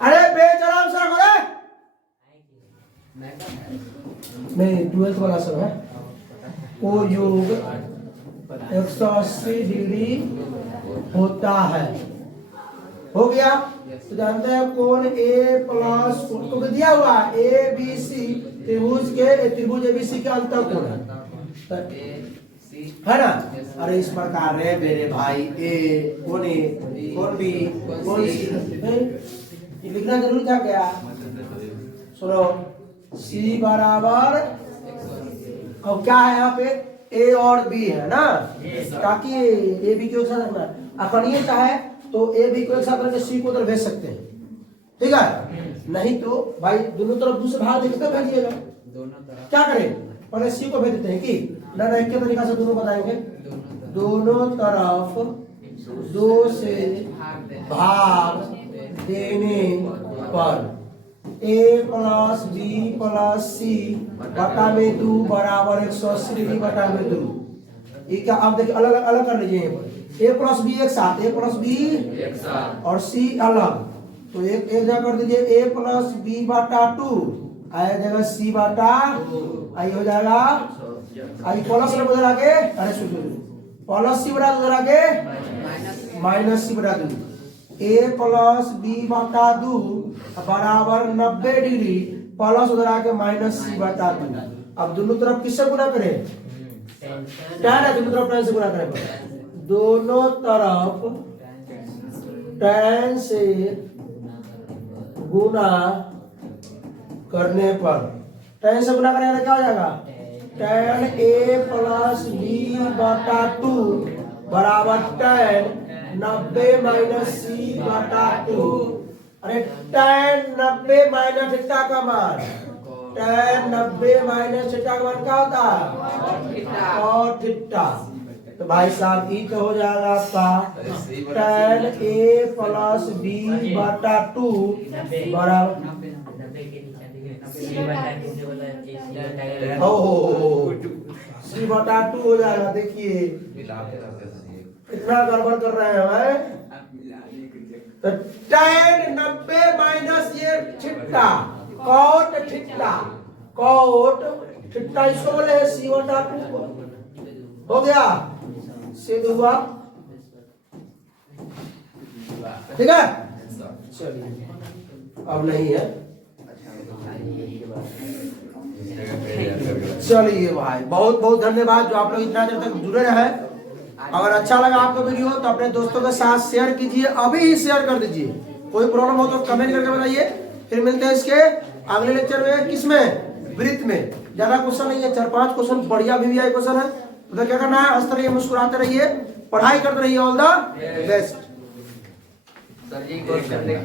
अरे बेचराम सर बोले नहीं 12th वाला सर है, को योग 180 डिग्री होता है, हो गया? तो जानते हैं कौन a प्लस को दिया हुआ ए बी सी, त्रिभुज ए बी सी के अंतर कोण है ना? अरे इस प्रकार रे मेरे भाई ए कौन बी कौन सी, ये लिखना जरूरी था क्या? सुनो सी बराबर, अब क्या है यहाँ पे ए और बी है ना, ताकि ए बी को एक साथ रखना, अपन ये चाहे तो ए बी को एक साथ रख सी को उधर भेज सकते हैं, ठीक है? नहीं तो भाई दोनों तरफ दूसरे भाग देखते भेजिएगा, क्या करें? पहले सी को भेज देते हैं कि ना, एक के तरीका से दोनों बताएंगे, दोनों तरफ 2 से भाग देने पर ए प्लस बी प्लस सी बटा में 2 बराबर 180 डिग्री बटा में 2। ये क्या आप देखिए अलग अलग कर लीजिए। ए प्लस बी एक साथ, ए प्लस बी एक साथ और सी अलग, तो एक जगह कर दीजिए ए प्लस बी बटा 2 आया जगह सी बटा आई हो जाएगा आई प्लस में उधर आगे अरे प्लस सी बटा उधर आगे माइनस सी बटा 2 ए प्लस बी बटा 2 बराबर 90 डिग्री प्लस उधर आके माइनस सी बटा 2। अब दोनों तरफ किससे गुणा करें? tan है, दोनों तरफ tan से गुणा करें। दोनों तरफ tan से गुणा करने पर tan से गुणा करने पर क्या हो जाएगा? tan a प्लस बी बटा 2 बराबर tan 90 माइनस सी बटा 2। अरे tan 90 माइनस थीटा का मान, tan 90 माइनस थीटा का मान क्या होता है? cos theta. तो भाई साहब ये तो हो जाएगा आपका tan a प्लस बी बटा 2 बराबर सी बटा 2 हो जाएगा। देखिए इतना गड़बड़ कर रहे हैं भाई। तो tan 90 माइनस ये थीटा cot थीटा इसको बोले है सी बटा 2 हो गया सिद्ध हुआ। ठीक है चलिए अब नहीं है। चलिए भाई बहुत बहुत धन्यवाद जो आप लोग इतना देर तक जुड़े रहे। अगर अच्छा लगा आपको वीडियो तो अपने दोस्तों के साथ शेयर कीजिए, अभी ही शेयर कर दीजिए। कोई प्रॉब्लम हो तो कमेंट करके बताइए। फिर मिलते हैं इसके अगले लेक्चर में। किसमें? वृत्त में। ज्यादा क्वेश्चन नहीं है, 4-5 क्वेश्चन बढ़िया VVI क्वेश्चन है। मतलब क्या करना है, हंसते रहिए, मुस्कुराते रहिए, पढ़ाई करते रहिए। All the best. Sir ji question देखिए।